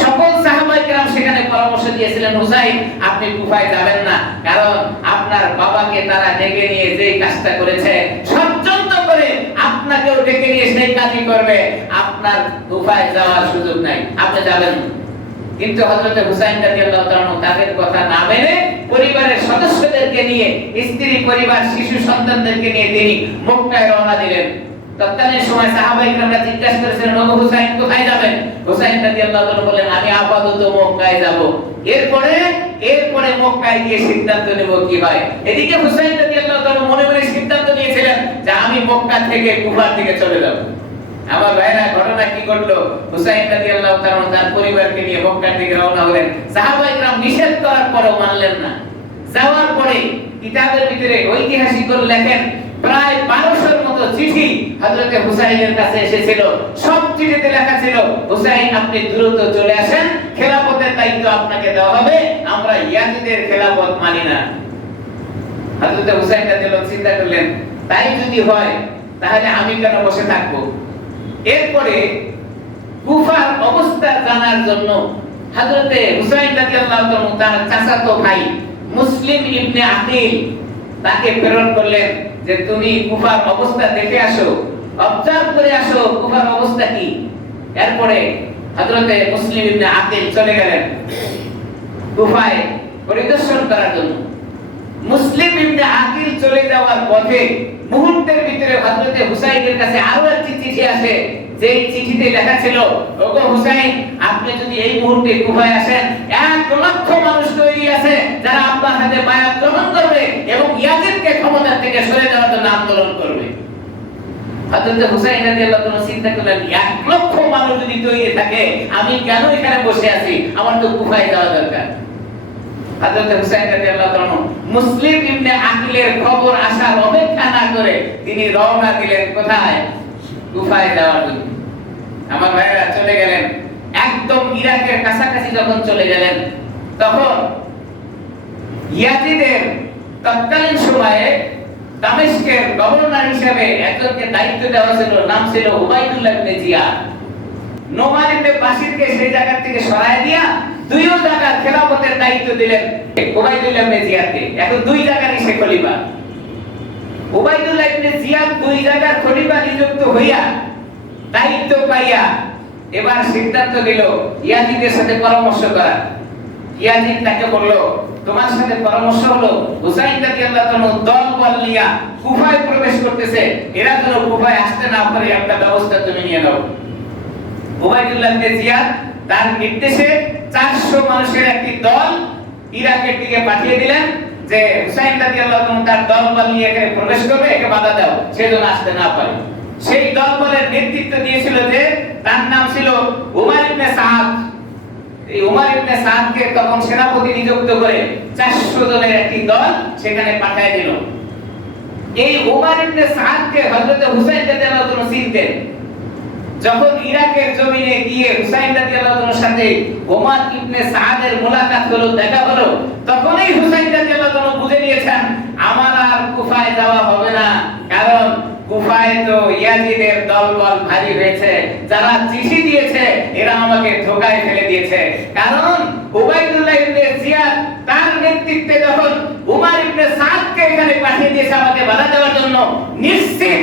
সকল সাহাবায়ে কিরাম সেখানে পরামর্শ দিয়েছিলেন, হুসাইন আপনি কুফায় যাবেন না, কারণ আপনার বাবাকে তারা ডেকে নিয়ে যেই কাজটা করেছে, ষড়যন্ত্র করে আপনাকেও ডেকে নিয়ে সেই কাজই করবে, আপনার কুফায় যাওয়ার সুযোগ নাই, আপনি যাবেন না। কিন্তু হযরত হুসাইন রাদিয়াল্লাহু তাআলা তাদের কথা না মেনে পরিবারের সদস্যদেরকে নিয়ে, স্ত্রী পরিবার শিশু সন্তানদেরকে নিয়ে তিনি মক্কায় রওনা দিলেন। তৎকালীন সময় সাহাবায়ে কিরামরা জিজ্ঞাসা করেছিলেন, ওগো হুসাইন কোথায় যাবেন? হুসাইন রাদিয়াল্লাহু তাআলা বললেন, আমি আপাতত মক্কায় যাব, এরপরে মক্কায় গিয়ে সিদ্ধান্ত নেব কি হয়। এদিকে হুসাইন রাদিয়াল্লাহু তাআলা মনে মনে সিদ্ধান্ত নিয়েছিলেন যে আমি মক্কা থেকে কুফার দিকে চলে যাব। আমার ভাইরা, ঘটনা কি ঘটলো? হুসাইন রাদিয়াল্লাহু তাআলা তার পরিবারকে নিয়ে মক্কার দিকে রওনা হলেন। সাহাবায়ে কিরাম নিষেধ করার পরেও মানলেন না। যাওয়ার পরে কিতাবের ভিতরে ঐতিহাসিক করে লেখেন প্রায় 1200-এর মতো চিঠি হযরতে হুসাইনের কাছে এসেছিল। সব চিঠিতে লেখা ছিল, হুসাইন আপনি দ্রুত চলে আসেন, খেলাফতের দায়িত্ব আপনাকে দেওয়া হবে, আমরা ইয়াজিদের খেলাফত মানি না। হযরতে হুসাইন রাদিয়াল্লাহু চিন্তা করলেন, তাই যদি হয় তাহলে আমি কেন বসে থাকবো। এরপরে কুফার অবস্থা জানার জন্য হযরতে হুসাইন রাদিয়াল্লাহু তাআলা তার চাচাতো ভাই মুসলিম ইবনে আকিল তাকে প্রেরণ করলেন যে তুমি কুফার অবস্থা দেখে আসো, অবজার্ভ করে আসো কুফার অবস্থা কি। এরপরে হযরতে মুসলিম ইবনে আকিল চলে গেলেন কুফায়, পরিদর্শন করার জন্য। মুসলিম ইবনে আকিল চলে যাওয়ার পথে মুহূর্তের ভিতরে হযরত হুসাইনের কাছে আরো একটি চিঠি আসে, যেই চিঠিতে লেখা ছিল, ওগো হুসাইন, আপনি যদি এই মুহূর্তে কুফায় আসেন, 1,00,000 মানুষ তৈরি আছে যারা আপনার হাতে বায়াত গ্রহণ করবে এবং ইয়াজিদকে ক্ষমতা থেকে সরে দেওয়ার জন্য আন্দোলন করবে। হযরত হুসাইন রাদিয়াল্লাহু আনহু চিন্তা করলেন, 1,00,000 মানুষ যদি তৈরি থাকে, আমি কেন এখানে বসে আছি? আমার তো কুফায় যাওয়া দরকার। হযরত হুসাইন রাদিয়াল্লাহু আনহু মুসলিম ইবনে আকিলের খবর আসার অপেক্ষা না করে তিনি রওনা দিলেন কোথায়? কুফায় যাওয়ার জন্য। আমার ভাইরা চলে গেলেন, একদম ইরাকের কাছাকাছি যখন চলে গেলেন, তখন ইয়াজিদের তৎকালীন সময়ে দামেস্কের গভর্নর হিসেবে একজনকে দায়িত্ব দেওয়া ছিল, নাম ছিল উবাইদুল্লাহ ইবনে জিয়াদ। নোমান ইবনে বাশিরকে সেই জায়গা থেকে সরায় দিয়া দুইও জায়গার খেলাফতের দায়িত্ব দিলেন উবাইদুল্লাহ ইবনে জিয়াদকে। এখন দুই জায়গারই সে খলিফা। উবাইদুল্লাহ ইবনে জিয়াদ দুই জায়গার খলিফা নিযুক্ত হইয়া দায়িত্ব পাইয়া এবার সিদ্ধান্ত নিল ইয়াজিদের সাথে পরামর্শ করা। ইয়াজিদ তাকে বলল, তোমার সাথে পরামর্শ হলো হুসাইন রাদিয়াল্লাহু আনহু দলবল নিয়ে কুফায় প্রবেশ করতেছে, এরা যেন কুফায় আসতে না পারে একটা ব্যবস্থা তুমি নিয়ে নাও। উবাইদুল্লাহ ইবনে জিয়াদ তার নির্দেশে 400 মানুষের একটি দল ইরাকের দিকে পাঠিয়ে দিলেন যে হুসাইন রাদিয়াল্লাহু আনহু তার দলবল নিয়ে এখানে প্রবেশ করবে, একে বাধা দাও, সে যেন আসতে না পারে। সেই দলবলের নেতৃত্ব দিয়েছিল যে তার নাম ছিল উমার ইবনে সাদ। এই উমার ইবনে সাদকে তখন সেনাপতি নিযুক্ত করে 400 জনের একটি দল সেখানে পাঠিয়ে দিল। এই উমার ইবনে সাদকে হযরত হুসাইন রাদিয়াল্লাহু আনহু চিনতেন। যখন ইরাকের জমিনে গিয়ে হুসাইন রাদিয়াল্লাহু আনহুর সাথে উমার ইবনে সাদের মুলাকাত হলো, দেখা হলো, তখনই হুসাইন রাদিয়াল্লাহু আনহু বুঝে নিয়েছেন আমার আর কুফায় যাওয়া হবে না, কারণ কুফায় তো ইয়াজিদের দলবল ভারী হয়েছে, যারা চিঠি দিয়েছে এরা আমাকে ধোঁকায় ফেলে দিয়েছে। কারণ উবাইদুল্লাহ ইবনে জিয়াদ তার নেতৃত্বে যখন উমার ইবনে সাদকে এখানে পাঠিয়ে দিয়েছে আমাকে বাধা দেওয়ার জন্য, নিশ্চিত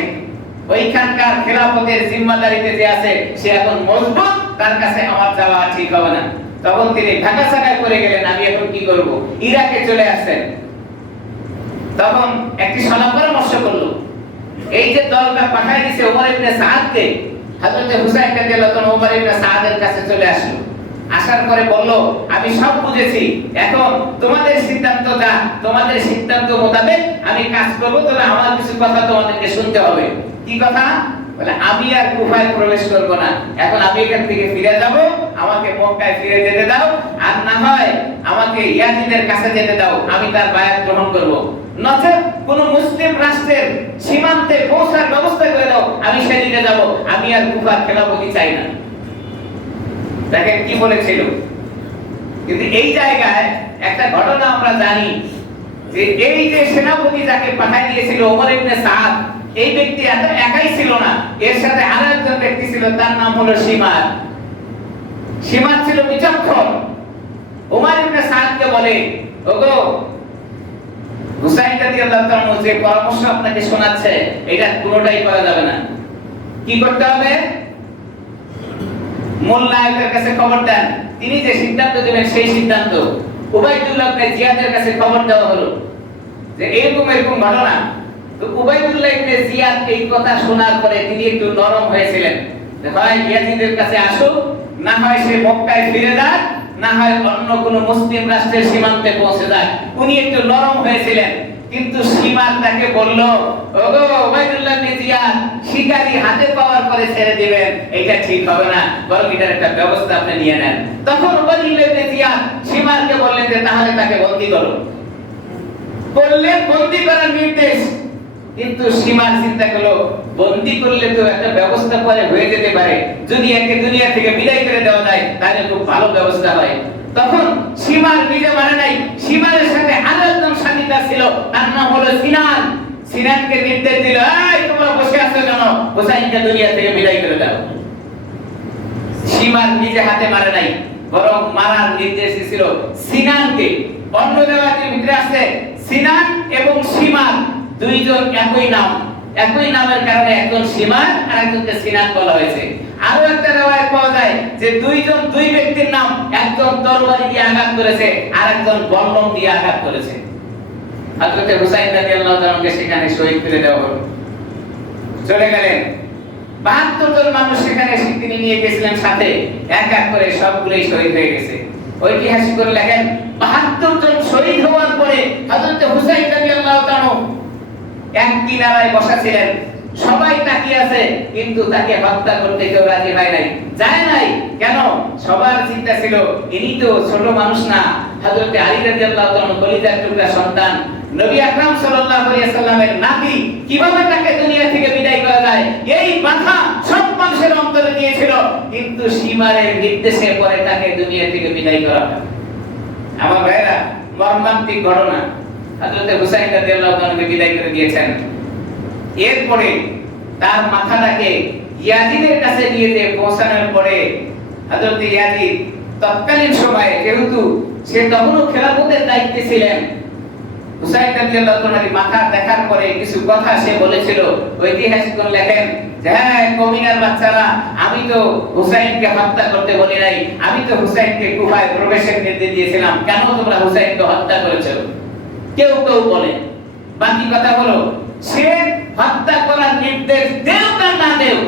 ওইখানকার খেলাফতের জিম্মাদারিতে যে আছে সে এখন মজবুত, তার কাছে আমার যাওয়া ঠিক হবে না। তখন তিনি ঢাকা সাকায় করে গেলেন, আমি এখন কি করব? ইরাকে চলে আসেন। তখন একটি সলা পরামর্শ করলো, এই যে দলটা পাঠিয়ে দিয়েছে ওমর ইবনে সাদকে, হযরত হুসাইন রাদিয়াল্লাহু আনহু ওমর ইবনে সাদের কাছে চলে আসলো। আসার পরে বলল, আমি সব বুঝেছি, এখন তোমাদের সিদ্ধান্ত যা, তোমাদের সিদ্ধান্ত মোতাবেক আমি কাজ করব, তবে আমার কিছু কথা তোমাদেরকে শুনতে হবে। কি কথা? বলে আমি আর কুফায় প্রবেশ করব না, এখন আমি এখান থেকে ফিরে যাব, আমাকে মক্কায় ফিরে যেতে দাও, আর না হয় আমাকে ইয়াজিদের কাছে যেতে দাও, আমি তার বায়াত গ্রহণ করব। নচেত কোন মুসলিম রাষ্ট্রের সীমান্তে পৌঁছার ব্যবস্থা করে দাও, আমি সেদিকে যাব, আমি আর কুফার খেলাফতি চাই না। দেখেন কি বলেছিল। কিন্তু এই জায়গায় একটা ঘটনা আমরা জানি যে এই যে সেনাপতি যাকে পাঠিয়ে দিয়েছিল ওমর ইবনে সাদ, এই ব্যক্তি একাই ছিল না, এর সাথে আরেকজন ব্যক্তি ছিল, তার নাম হলো শিমার। শিমার ছিল বিচক্ষণ। ওমর ইবনে সাদকে বলে, ওগো হুসাইন রাদিয়াল্লাহু আনহু যে পরামর্শ আপনাকে শোনাচ্ছে এটা কোনোটাই করা যাবে না। কি করতে হবে? মূল নায়কের কাছে খবর দেন, তিনি যে সিদ্ধান্ত দেবেন সেই সিদ্ধান্ত। উবাইদুল্লাহ ইবনে জিয়াদের কাছে খবর দেওয়া হলো যে এরকম এরকম ঘটনা। তো উবাইদুল্লাহ ইবনে জিয়াদ এই কথা শোনার পরে তিনি একটু নরম হয়েছিলেন, যে ভাই ইয়াজিদের কাছে আসো, না হয় সে মক্কায় ফিরে যাক, না হয় অন্য কোন মুসলিম রাষ্ট্রের সীমান্তে পৌঁছে যাক। উনি একটু নরম হয়েছিলেন। কিন্তু সীমার তাকে বলল, ওগো উবাইদুল্লাহ ইবনে জিয়াদ, শিকারী হাতে পাওয়ার পরে ছেড়ে দিবেন, এটা ঠিক হবে না, বরং এটার একটা ব্যবস্থা আপনি নিয়ে নেন। তখন উবাইদুল্লাহ ইবনে জিয়াদ সীমারকে বললেন যে তাহলে তাকে বন্দী করো। বললেন বন্দী করার নির্দেশ। কিন্তু সীমার চিন্তা করলো, বন্দী করলে তো একটা ব্যবস্থা পরে হয়ে যেতে পারে, যদি একে দুনিয়া থেকে বিদায় করে দেওয়া যায় তাহলে খুব ভালো ব্যবস্থা হয়। তখন সীমার নিজে মানে নাই, সীমারের সাথে আরো একজন সাথীদার ছিল, তার নাম হলো সিনান। সিনানকে নির্দেশ দিল, এই তোমরা বসে আছো কেন, হুসাইনকে দুনিয়া থেকে বিদায় করে দাও। সীমার নিজে হাতে মারে নাই, বরং মারার নির্দেশ দিয়েছিল সিনানকে। অন্য জায়গাতে ভিতরে আছে সিনান এবং সীমার দুইজন একই নাম, একই নামের কারণে একজন সীমান আর একজনকে সিনান বলা হয়েছে। আরো একটা riwayat পাওয়া যায় যে দুই ব্যক্তির নাম, একজন তরবারি দিয়ে আঘাত করেছে আর একজন বল্লম দিয়ে আঘাত করেছে। হযরত হুসাইন রাদিয়াল্লাহু তাআলাকে সেখানে শহীদ করে দেওয়া হলো। চলে গেলেন 72 জন মানুষ সেখানে তিনি নিয়ে গেছিলেন সাথে, এক এক করে সবগুলোই শহীদ হয়ে গেছে। ঐতিহাসিক করে লেখেন 72 জন শহীদ হওয়ার পরে হযরত হুসাইন রাদিয়াল্লাহু তাআলা এক কিনারায় বসা ছিলেন, সবাই তাকিয়ে আছে, কিন্তু তাকে হত্যা করতে কেউ রাজি হয় নাই, যায় নাই। কেন? সবার চিন্তা ছিল ইনি তো ছোট মানুষ না, হযরত আলী রাদিয়াল্লাহু তাআলা কলিজার টুকরা সন্তান, নবী আকরাম সাল্লাল্লাহু আলাইহি ওয়াসাল্লামের নাতি, কিভাবে তাকে দুনিয়া থেকে বিদায় করা যায়, এই বাধা সব মানুষের অন্তরে দিয়েছিল, কিন্তু সীমারের নির্দেশে পরে তাকে দুনিয়া থেকে বিদায় করা হয়। আমার ভাইরা, মর্মান্তিক ঘটনা। হযরত হুসাইন রাদিয়াল্লাহু তাআলাকে বিদায় করে দিয়েছেন। এরপরে তার মাথাটাকে ইয়াজিদের কাছে নিয়ে পৌঁছানোর পরে হযরত ইয়াজিদ তৎকালীন সময়ে, যেহেতু সে তখনও খেলাফতের দায়িত্বে ছিলেন, হুসাইন রাদিয়াল্লাহু তাআলার মাথা দেখার পরে কিছু কথা সে বলেছিল। ঐতিহাসিকগণ লেখেন যে হ্যাঁ, কমিনার বাচ্চারা, আমি তো হুসাইনকে হত্যা করতে বলি নাই, আমি তো হুসাইনকে কুফায় প্রবেশের নির্দেশ দিয়েছিলাম, কেন তোমরা হুসাইনকে হত্যা করেছো? কেউ কেউ বলে। বাকি কথা হলো, সে হত্যা করার নির্দেশ দেও না না দেও,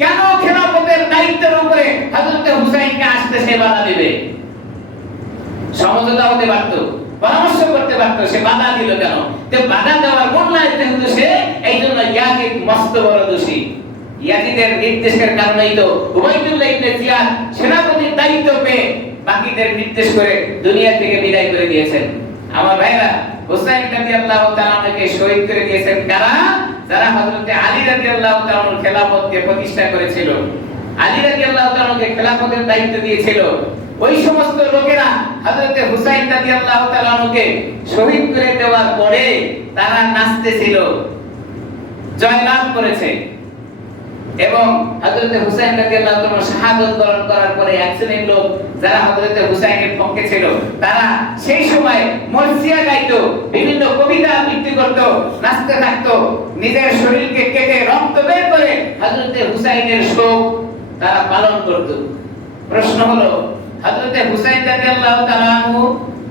কেন খেলাফতের দায়িত্বের উপরে হযরত হুসাইনকে আসতে সে বাধা দিবে? সমঝোতা হতে পারতো, পরামর্শ করতে পারতো, সে বাধা দিল কেন? তো বাধা দেওয়ার মূল্যায়ন যেহেতু সে, এই জন্য ইয়াজিদ মস্ত বড় দোষী। ইয়াজিদের নির্দেশের কারণেই তো উবাইদুল্লাহ ইবনে জিয়াদ সেনাপতির দায়িত্ব পেয়ে বাকিদের নির্দেশ করে দুনিয়া থেকে বিদায় করে দিয়েছেন। আমার ভাইরা, হুসাইন রাদিয়াল্লাহু তাআলাকে শহীদ করে দিয়েছেন কারা? যারা হযরত আলী রাদিয়াল্লাহু তাআলার খেলাফতকে প্রতিষ্ঠা করেছিল, আলী রাদিয়াল্লাহু তাআলাকে খেলাফতের দায়িত্ব দিয়েছিল। ওই সমস্ত লোকেরা হযরত হুসাইন রাদিয়াল্লাহু তাআলাকে শহীদ করে দেওয়ার পরে তারা নাচতেছিল, জয়লাভ করেছে। এবং হযরত হুসাইন রাদিয়াল্লাহু তাআলা শাহাদাত বরণ করার পরে এক শ্রেণীর লোক যারা হযরত হুসাইনের পক্ষে ছিল, তারা সেই সময় মরসিয়া গাইতো, বিভিন্ন কবিতা আবৃত্তি করত, নাচতে থাকতো, নিজের শরীরকে কেটে রক্ত বের করে হযরত হুসাইনের শোক তারা পালন করত। প্রশ্ন হলো, হযরত হুসাইন রাদিয়াল্লাহু তাআলা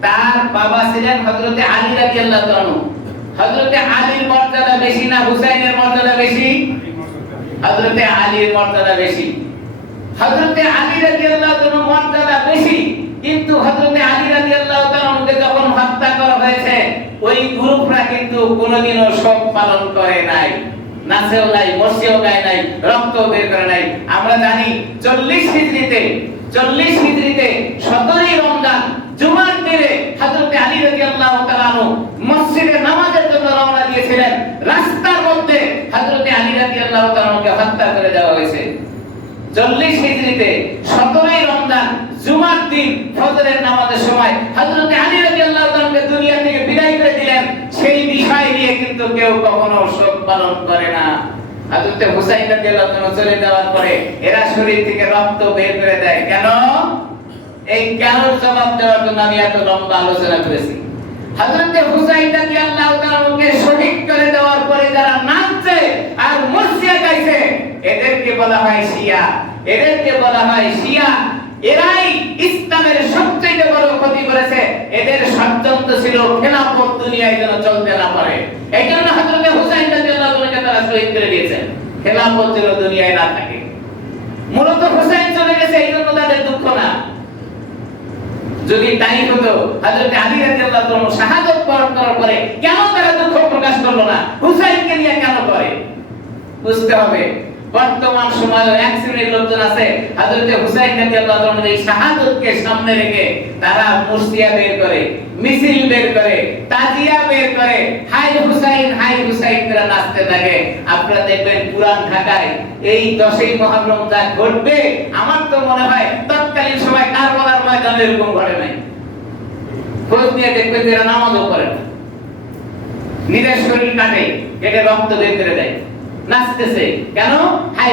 তার বাবা ছিলেন হযরত আলী রাদিয়াল্লাহু তাআলা, হযরত আলীর মর্যাদা বেশি না হুসাইনের মর্যাদা বেশি? হযরত আলীর মর্যাদা বেশি। হযরত আলী রাদিয়াল্লাহু তাআলার মর্যাদা বেশি, কিন্তু হযরত আলী রাদিয়াল্লাহু তাআলাকে যখন হত্যা করা হয়েছে, ওই গ্রুপরা কিন্তু কোনোদিনও শোক পালন করে নাই, নাচেও নাই, মরসিও গায় নাই, রক্ত বের করে নাই। আমরা জানি 40 হিজরিতে 17ই রমজান জুমার দিনে হযরত আলী রাদিয়াল্লাহু তাআলা মসজিদে নামাজের জন্য রওনা দিয়েছিলেন। রাস্তার মধ্যে হযরত আলী রাদিয়াল্লাহু তাআলাকে হত্যা করে দেওয়া হয়েছে। 40 হিজরিতে 17ই রমজান জুমার দিন ফজরের নামাজের সময় হযরত আলী রাদিয়াল্লাহু তাআলাকে দুনিয়া থেকে বিদায় করে দিলেন। সেই বিষয় নিয়ে কিন্তু কেউ কখনো শোক পালন করে না। হযরত হুসাইন রাদিয়াল্লাহু তাআলা চলে যাওয়ার পরে এরা শরীর থেকে রক্ত বের করে দেয় কেন? এই কেনর জবাব দেওয়ার জন্য আমি এত লম্বা আলোচনা করেছি। হযরত হুসাইন রাদিয়াল্লাহু তাআলাকে শহীদ করে দেওয়ার পরে যারা নাচছে আর মরসিয়া গাইছে, এদেরকে বলা হয় শিয়া, এদেরকে বলা হয় শিয়া। এরাই ইসলামের সবচেয়ে বড় ক্ষতি করেছে। এদের ষড়যন্ত্র ছিল খেলাফত দুনিয়ায় যেন চলতে না পারে। এই জন্য হযরত হুসাইন রাদিয়াল্লাহু তাআলাকে তারা শহীদ করে দিয়েছেন, খেলাফত যেন দুনিয়ায় না থাকে। মূলত হুসাইন চলে গেছে, এই জন্য তাদের দুঃখ না। যদি তাই হতো, হযরত আলী রাদিয়াল্লাহু তাআলা শাহাদাত বরণ করার পরে কেন তারা দুঃখ প্রকাশ করলো না? হুসাইনকে নিয়ে কেন করে? বুঝতে হবে। বর্তমান সময়ে এক শ্রেণীর লোকজন আছে, হযরত হুসাইন রাদিয়াল্লাহু তাআলার এই শাহাদাতকে সামনে রেখে তারা মুর্শিয়া বের করে, মিছিল বের করে, তাজিয়া বের করে, হাই হুসাইন হাই হুসাইন করে নাচতে থাকে। আপনারা দেখবেন পুরান ঢাকায় এই 10ই মুহররম যা ঘটবে, আমার তো মনে হয় তৎকালীন সময় কারবালার ময়দানে এরকম ঘটে নাই। খোঁজ নিয়ে দেখবেন এরা নামাজও করে না, নিজের শরীর কাটে, কেটে রক্ত বের করে দেয়, নাচতেছে কেন? হাই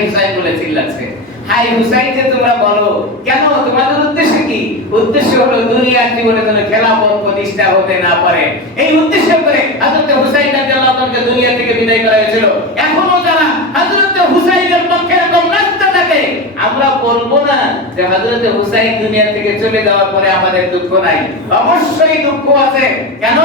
হুসাইন বলে চিল্লাচ্ছে। হাই হুসাইন যে তোমরা বলো, কেন তোমাদের উদ্দেশ্য কি? উদ্দেশ্য হলো দুনিয়ার জীবনে যেন খেলাফত প্রতিষ্ঠা হতে না পারে। এই উদ্দেশ্য করে হযরত হুসাইন রাদিয়াল্লাহু তাআলাকে দুনিয়া থেকে বিদায় করা হয়েছিল। এখনো যারা হযরত হুসাইনের পক্ষে এরকম নাচতে থাকে, আমরা বলবো না যে হযরত হুসাইন দুনিয়া থেকে চলে যাওয়ার পরে আমাদের দুঃখ নাই। অবশ্যই দুঃখ আছে। কেন?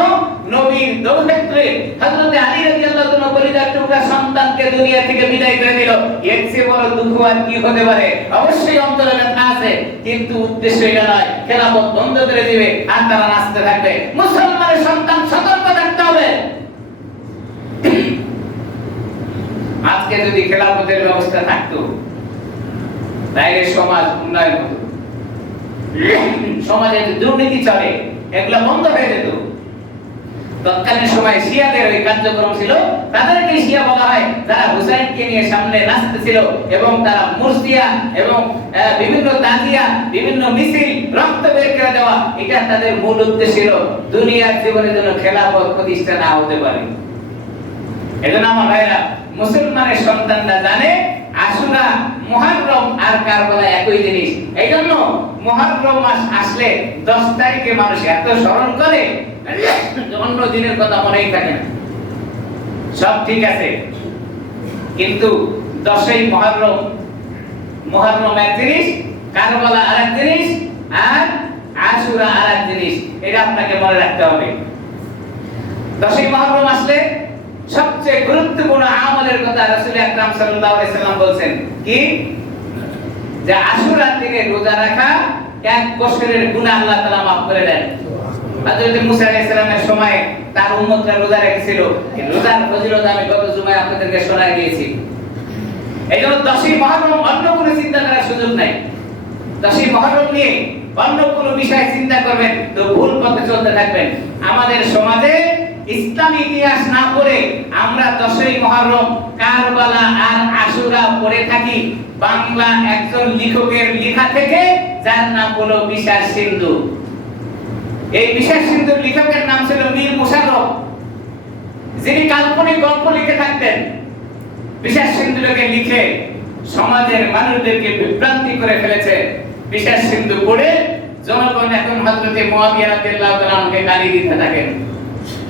নবীর দৌহিত্রে হযরত আলী রাদিয়াল্লাহু তাআলা পরিবার টুকরা সন্তানকে দুনিয়া থেকে বিদায় করে দিল। এর চেয়ে বড় দুঃখ আর কি হতে পারে? অবশ্যই অন্তরে ব্যথা আছে, কিন্তু উদ্দেশ্য এটা নয় খেলাফত বন্ধ করে দিবে আর তারা নাচতে থাকবে। মুসলমানের সন্তান সতর্ক থাকতে হবে। আজকে যদি খেলাফতের ব্যবস্থা থাকতো, তাহলে সমাজ উন্নয়ন হতো। সমাজে যে দুর্নীতি চলে এগুলো বন্ধ হয়ে যেত। তৎকালীন সময় শিয়াদের ওই কার্যক্রম ছিল, তাদেরকে শিয়া বলা হয়, যারা হুসাইনকে নিয়ে সামনে নাচতেছিল এবং তারা মুরসিয়া এবং বিভিন্ন তাজিয়া, বিভিন্ন মিছিল, রক্ত বের করে দেওয়া, এটা তাদের মূল উদ্দেশ্য ছিল দুনিয়ার জীবনে যেন খেলাফত প্রতিষ্ঠা না হতে পারে। এজন্য আমার ভাইরা, মুসলমানের সন্তানরা জানে আশুরা, মুহররম আর কারবালা একই জিনিস। এইজন্য মুহররম মাস আসলে 10 তারিখে মানুষ এত স্মরণ করে, অন্য দিনের কথা মনেই থাকে না। সব ঠিক আছে, কিন্তু 10ই মুহররম, মুহররম এক জিনিস, কারবালা আরেক জিনিস, আর আশুরা আরেক জিনিস। এটা আপনাকে মনে রাখতে হবে। 10ই মুহররম আসলে সবচেয়ে গুরুত্বপূর্ণ আমলের কথা রাসূল আকরাম সাল্লাল্লাহু আলাইহি সাল্লাম বলেন কি? যে আশুরা থেকে রোজা রাখা 1 বছরের গুনাহ আল্লাহ তাআলা maaf করে দেন। হযরত মুসা আলাইহিস সালামের সময় তার উম্মতরা রোজা রেখেছিল। এই রোজার ফজিলত আমি গত জুমায় আপনাদেরকে শোনায় দিয়েছি। এইজন্য 10ই মুহররম অন্য কোনো চিন্তা করার সুযোগ নাই। 10ই মুহররম নিয়ে অন্য কোনো বিষয় চিন্তা করবেন তো ভুল পথে চলতে থাকবেন। আমাদের সমাজে ইসলামী ইতিহাস না পড়ে আমরা 10ই মুহররম, কারবালা আর আশুরা পড়ে থাকি বাংলা একজন লেখকের লেখা থেকে, যার নাম হলো বিশ্বাস সিন্ধু। এই বিশ্বাস সিন্ধুর লেখকের নাম ছিল মীর মুশাররফ, যিনি কাল্পনিক গল্প লিখে থাকতেন। বিশ্বাস সিন্ধুকে লিখে সমাজের মানুষদেরকে বিভ্রান্তি করে ফেলেছে। বিশ্বাস সিন্ধু পড়ে জনগণ এখন হযরত মুয়াবিয়া রাদিয়াল্লাহু তাআলা আনহুকে গালি দিতে থাকেন।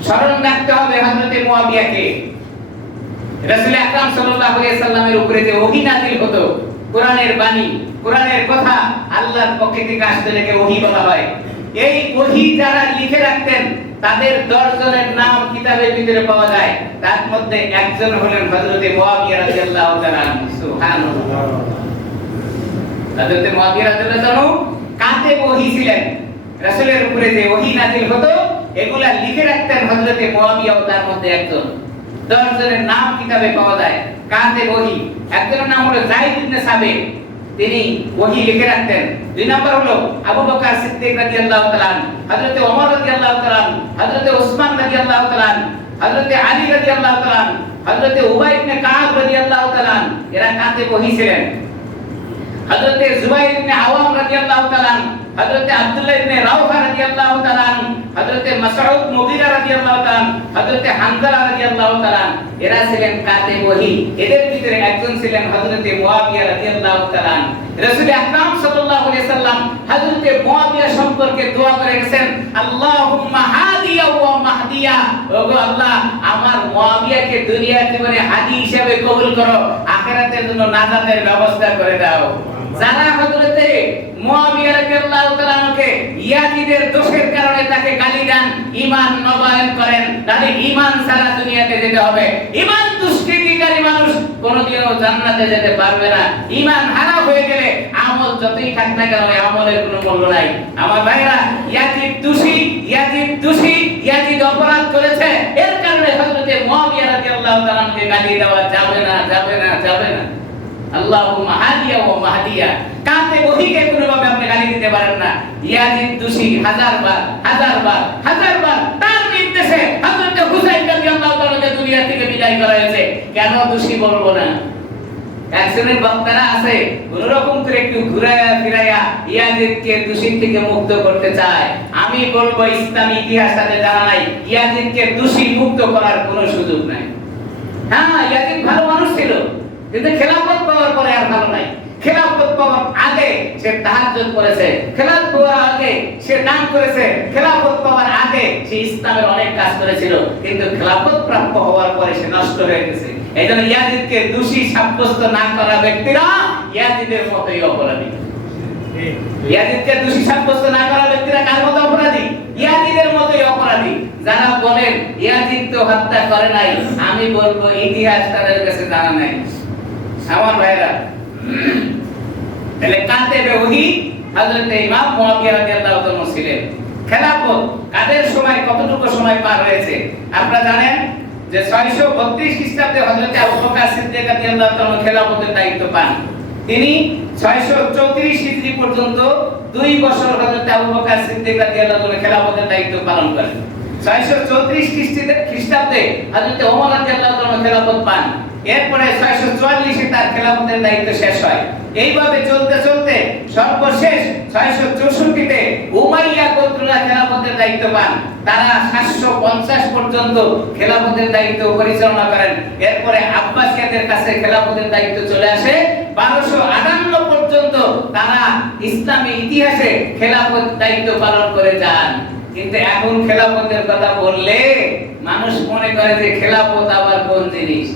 স্মরণ রাখতে হবে হযরত মুয়াবিয়াকে। রাসূল আকরাম সাল্লাল্লাহু আলাইহি সাল্লামের উপরে যে ওহী নাযিল হতো, কোরআনের বাণী, কোরআনের কথা আল্লাহর পক্ষ থেকে আসতে লেগে ওহী বলা হয়। এই ওহী যারা লিখে রাখতেন তাদের 10 জনের নাম কিতাবের ভিতরে পাওয়া যায়। তার মধ্যে একজন হলেন হযরত মুয়াবিয়া রাদিয়াল্লাহু তাআলা আনহু। সুবহানাল্লাহ। হযরত মুয়াবিয়া রাদিয়াল্লাহু তাআলা কাতেব ওহী ছিলেন। রাসূলের উপরে যে ওহী নাযিল হতো এগুলা লিখে রাখতেন হযরত মুয়াবিয়া, তার মধ্যে একজন। 10 জনের নাম কিতাবে পাওয়া যায়। কাতেব ওহী। একজনের নাম হলো যায়েদ ইবনে সাবিত, তিনি ওহী লিখে রাখতেন। 2 নম্বর হলো আবু বকর সিদ্দিক রাদিয়াল্লাহু তাআলা, হযরত ওমর রাদিয়াল্লাহু তাআলা, হযরত ওসমান রাদিয়াল্লাহু তাআলা, হযরত আলী রাদিয়াল্লাহু তাআলা, হযরত উবাই ইবনে কাব রাদিয়াল্লাহু তাআলা, এরা কাতেব ওহী ছিলেন। হযরত জুবাইর ইবনে আওয়াম রাদিয়াল্লাহু তাআলা, হযরত আব্দুল্লাহ ইবনে রাওহা রাদিয়াল্লাহু তাআলা, হযরত মাসউদ মুগীরা রাদিয়াল্লাহু তাআলা, হযরত হামজালা রাদিয়াল্লাহু তাআলা, এরা ছিলেন কাতেব ওহী। এদের ভিতরে একজন ছিলেন হযরত মুয়াবিয়া রাদিয়াল্লাহু তাআলা। রাসূল আকরাম সাল্লাল্লাহু আলাইহি সাল্লাম হযরত মুয়াবিয়া সম্পর্কে দোয়া করে গেছেন, আল্লাহুম্মা হাদিয়া ওয়া মাহদিয়া। ওগো আল্লাহ, আমার মুয়াবিয়াকে দুনিয়ার জীবনে হাদি হিসেবে কবুল করো, আখিরাতের জন্য নাজাতের ব্যবস্থা করে দাও। যারা হযরত মুয়াবিয়া রাদিয়াল্লাহু তাআলা কে ইয়াজিদের দোষের কারণে তাকে গালি দেন, ঈমান নবায়ন করেন, তাহলে ঈমান ছাড়া দুনিয়াতে যেতে হবে। ঈমান দুষ্কৃতিকারী মানুষ কোনোদিনও জান্নাতে যেতে পারবে না। ঈমান হারা হয়ে গেলে আমল যতই থাক না কেন ওই আমলের কোনো মূল্য নাই। আমার ভাইরা, ইয়াজিদ দোষী, ইয়াজিদ অপরাধ করেছে, এর কারণে হযরত মুয়াবিয়া রাদিয়াল্লাহু তাআলা কে গালি দেওয়া যাবে না। আল্লাহুম্মা হাদিয়া ওয়া মাহদিয়া। কাতেব ওহীকে কোনোভাবে আপনি গালি দিতে পারেন না। ইয়াজিদ দোষী হাজার বার তার নির্দেশে হযরত হুসাইন রাদিয়াল্লাহু তাআলাকে দুনিয়া থেকে বিদায় করা হয়েছে। কেন দোষী বলবো না? একজনের বক্তারা আছে কোন রকম করে একটু ঘুরায়া ফিরায়া ইয়াজিদকে দোষী থেকে মুক্ত করতে চায়। আমি বলবো ইসলামী ইতিহাস তাদের জানা নাই, ইয়াজিদকে দোষী মুক্ত করার কোনো সুযোগ নাই। হ্যাঁ, ইয়াজিদ ভালো মানুষ ছিল, কিন্তু খেলাফত পাওয়ার পরে আর ভালো নাই। খেলাফত পাওয়ার আগে সে তাহাজ্জুদ করেছে, খেলাফত পাওয়ার আগে সে দান করেছে, খেলাফত পাওয়ার আগে সে ইসলামের অনেক কাজ করেছিল, কিন্তু খেলাফত প্রাপ্ত হওয়ার পরে সে নষ্ট হয়ে গেছে। এইজন্য ইয়াজিদকে দোষী সাব্যস্ত না করা ব্যক্তিরা ইয়াজিদের মতোই অপরাধী। ইয়াজিদকে দোষী সাব্যস্ত না করা ব্যক্তিরা কার মতো অপরাধী? ইয়াজিদের মতোই অপরাধী। যারা বলেন ইয়াজিদ তো হত্যা করে নাই, আমি বলবো ইতিহাস তাদের কাছে জানা নাই। আমার ভাইরা, তাহলে কাতেবে ওহী হযরত ইমাম মুয়াবিয়া রাদিয়াল্লাহু তাআলা ছিলেন। খেলাফত কাদের সময় কতটুকু সময় পার হয়েছে আপনারা জানেন যে 632 খ্রিস্টাব্দে হযরত আবু বকর সিদ্দিক রাদিয়াল্লাহু তাআলা খেলাফতের দায়িত্ব পান। তিনি 634 হিজরি পর্যন্ত 2 বছর হযরত আবু বকর সিদ্দিক রাদিয়াল্লাহু তাআলা খেলাফতের দায়িত্ব পালন করেন। 634 খ্রিস্টাব্দে হযরত ওমর রাদিয়াল্লাহু তাআলা খেলাফত পান। এরপরে 644 এ তার খেলাফতের দায়িত্ব শেষ হয়। এইভাবে চলতে চলতে সর্বশেষ 664 তে উমাইয়া গোত্ররা খেলাফতের দায়িত্ব পান। তারা 750 পর্যন্ত খেলাফতের দায়িত্ব পরিচালনা করেন। এরপরে আব্বাসিয়াদের কাছে খেলাফতের দায়িত্ব চলে আসে। 1258 পর্যন্ত তারা ইসলামী ইতিহাসে খেলাফত দায়িত্ব পালন করে যান। কিন্তু এখন খেলাফতের কথা বললে মানুষ মনে করে যে খেলাফত আবার কোন জিনিস।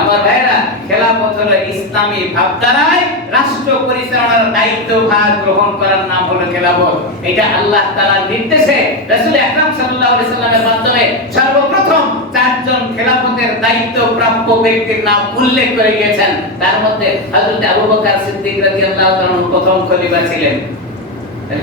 আমার ভাইরা, খেলাফত হলো ইসলামী ভাবধারায় রাষ্ট্র পরিচালনার দায়িত্ব ভার গ্রহণ করার নাম হলো খেলাফত। এটা আল্লাহ তাআলার নির্দেশে রাসূল আকরাম সাল্লাল্লাহু আলাইহি সাল্লামের মাধ্যমে সর্বপ্রথম 4 জন খেলাফতের দায়িত্ব প্রাপ্য ব্যক্তির নাম উল্লেখ করে গিয়েছেন। তার মধ্যে হযরত আবু বকর সিদ্দিক রাদিয়াল্লাহু তাআলা প্রথম খলিফা ছিলেন।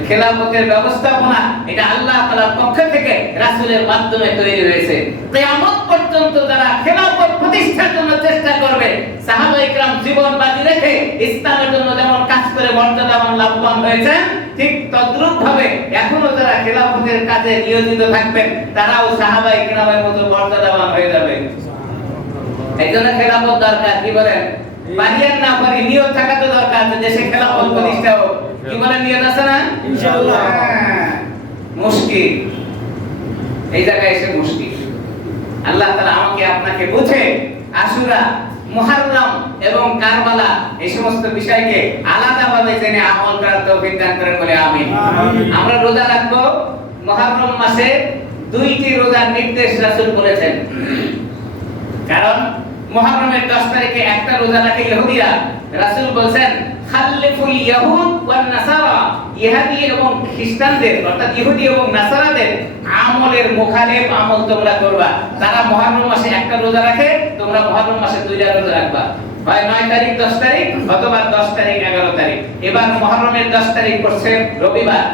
খেলাফতের ব্যবস্থাপনা এটা আল্লাহ তাআলার পক্ষ থেকে রাসূলের মাধ্যমে তৈরি হয়েছে। কিয়ামত পর্যন্ত যারা খেলাফত প্রতিষ্ঠার জন্য চেষ্টা করবে, সাহাবায়ে কেরাম জীবন বাজি রেখে ইসলামের জন্য যেমন কাজ করে মর্যাদাবান লাভবান হয়েছেন, ঠিক তদ্রূপ ভাবে এখনো যারা খেলাফতের কাজে নিয়োজিত থাকবেন তারাও সাহাবায়ে কেরামের মতো মর্যাদাবান হয়ে যাবে। এইজন্য খেলাফত দরকার। কি বলেন? পারিয়ান না পারি নিয়ত থাকা তো দরকার যে দেশে খেলাফত প্রতিষ্ঠা হোক। কি বলেন? নিয়ত আছে না? ইনশাআল্লাহ। মুশকিল, এই জায়গায় এসে মুশকিল। আল্লাহ তাআলা আমাকে আপনাকে বুঝে আশুরা, মুহররম এবং কারবালা এই সমস্ত বিষয়কে আলাদাভাবে জেনে আমল করার তৌফিক দান করেন বলে আমিন। আমরা রোজা রাখবো। মুহররম মাসে 2টি রোজার নির্দেশ রাসূল বলেছেন। কারণ মুহররমের 10 তারিখে একটা রোজা রাখে ইহুদিরা। রাসূল বলেন খাল্লিফুল ইয়াহুদ ওয়ান নাসারা, ইহুদি এবং খ্রিস্টানদের অর্থাৎ ইহুদি এবং নাসারাদের আমলের মুখালিফ আমল তোমরা করবা। তারা মুহররম মাসে একটা রোজা রাখে, তোমরা মুহররম মাসে 2টা রোজা রাখবা। হয় 9 তারিখ 10 তারিখ অথবা 10 তারিখ 11 তারিখ। এবার মুহররমের 10 তারিখ পড়ছে রবিবার।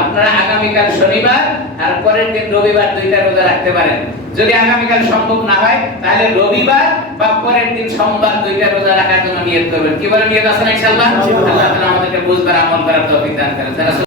আপনারা আগামীকাল শনিবার আর পরের দিন রবিবার 2টা রোজা রাখতে পারেন। যদি আগামীকাল সম্ভব না হয় তাহলে রবিবার বা পরের দিন সোমবার 2টা রোজা রাখার জন্য নিয়ত করবেন। কি বলে? নিয়ত আছে না ইনশাআল্লাহ? আল্লাহ তাআলা আমাদেরকে বুঝবার আমল করার তৌফিক দান করেন।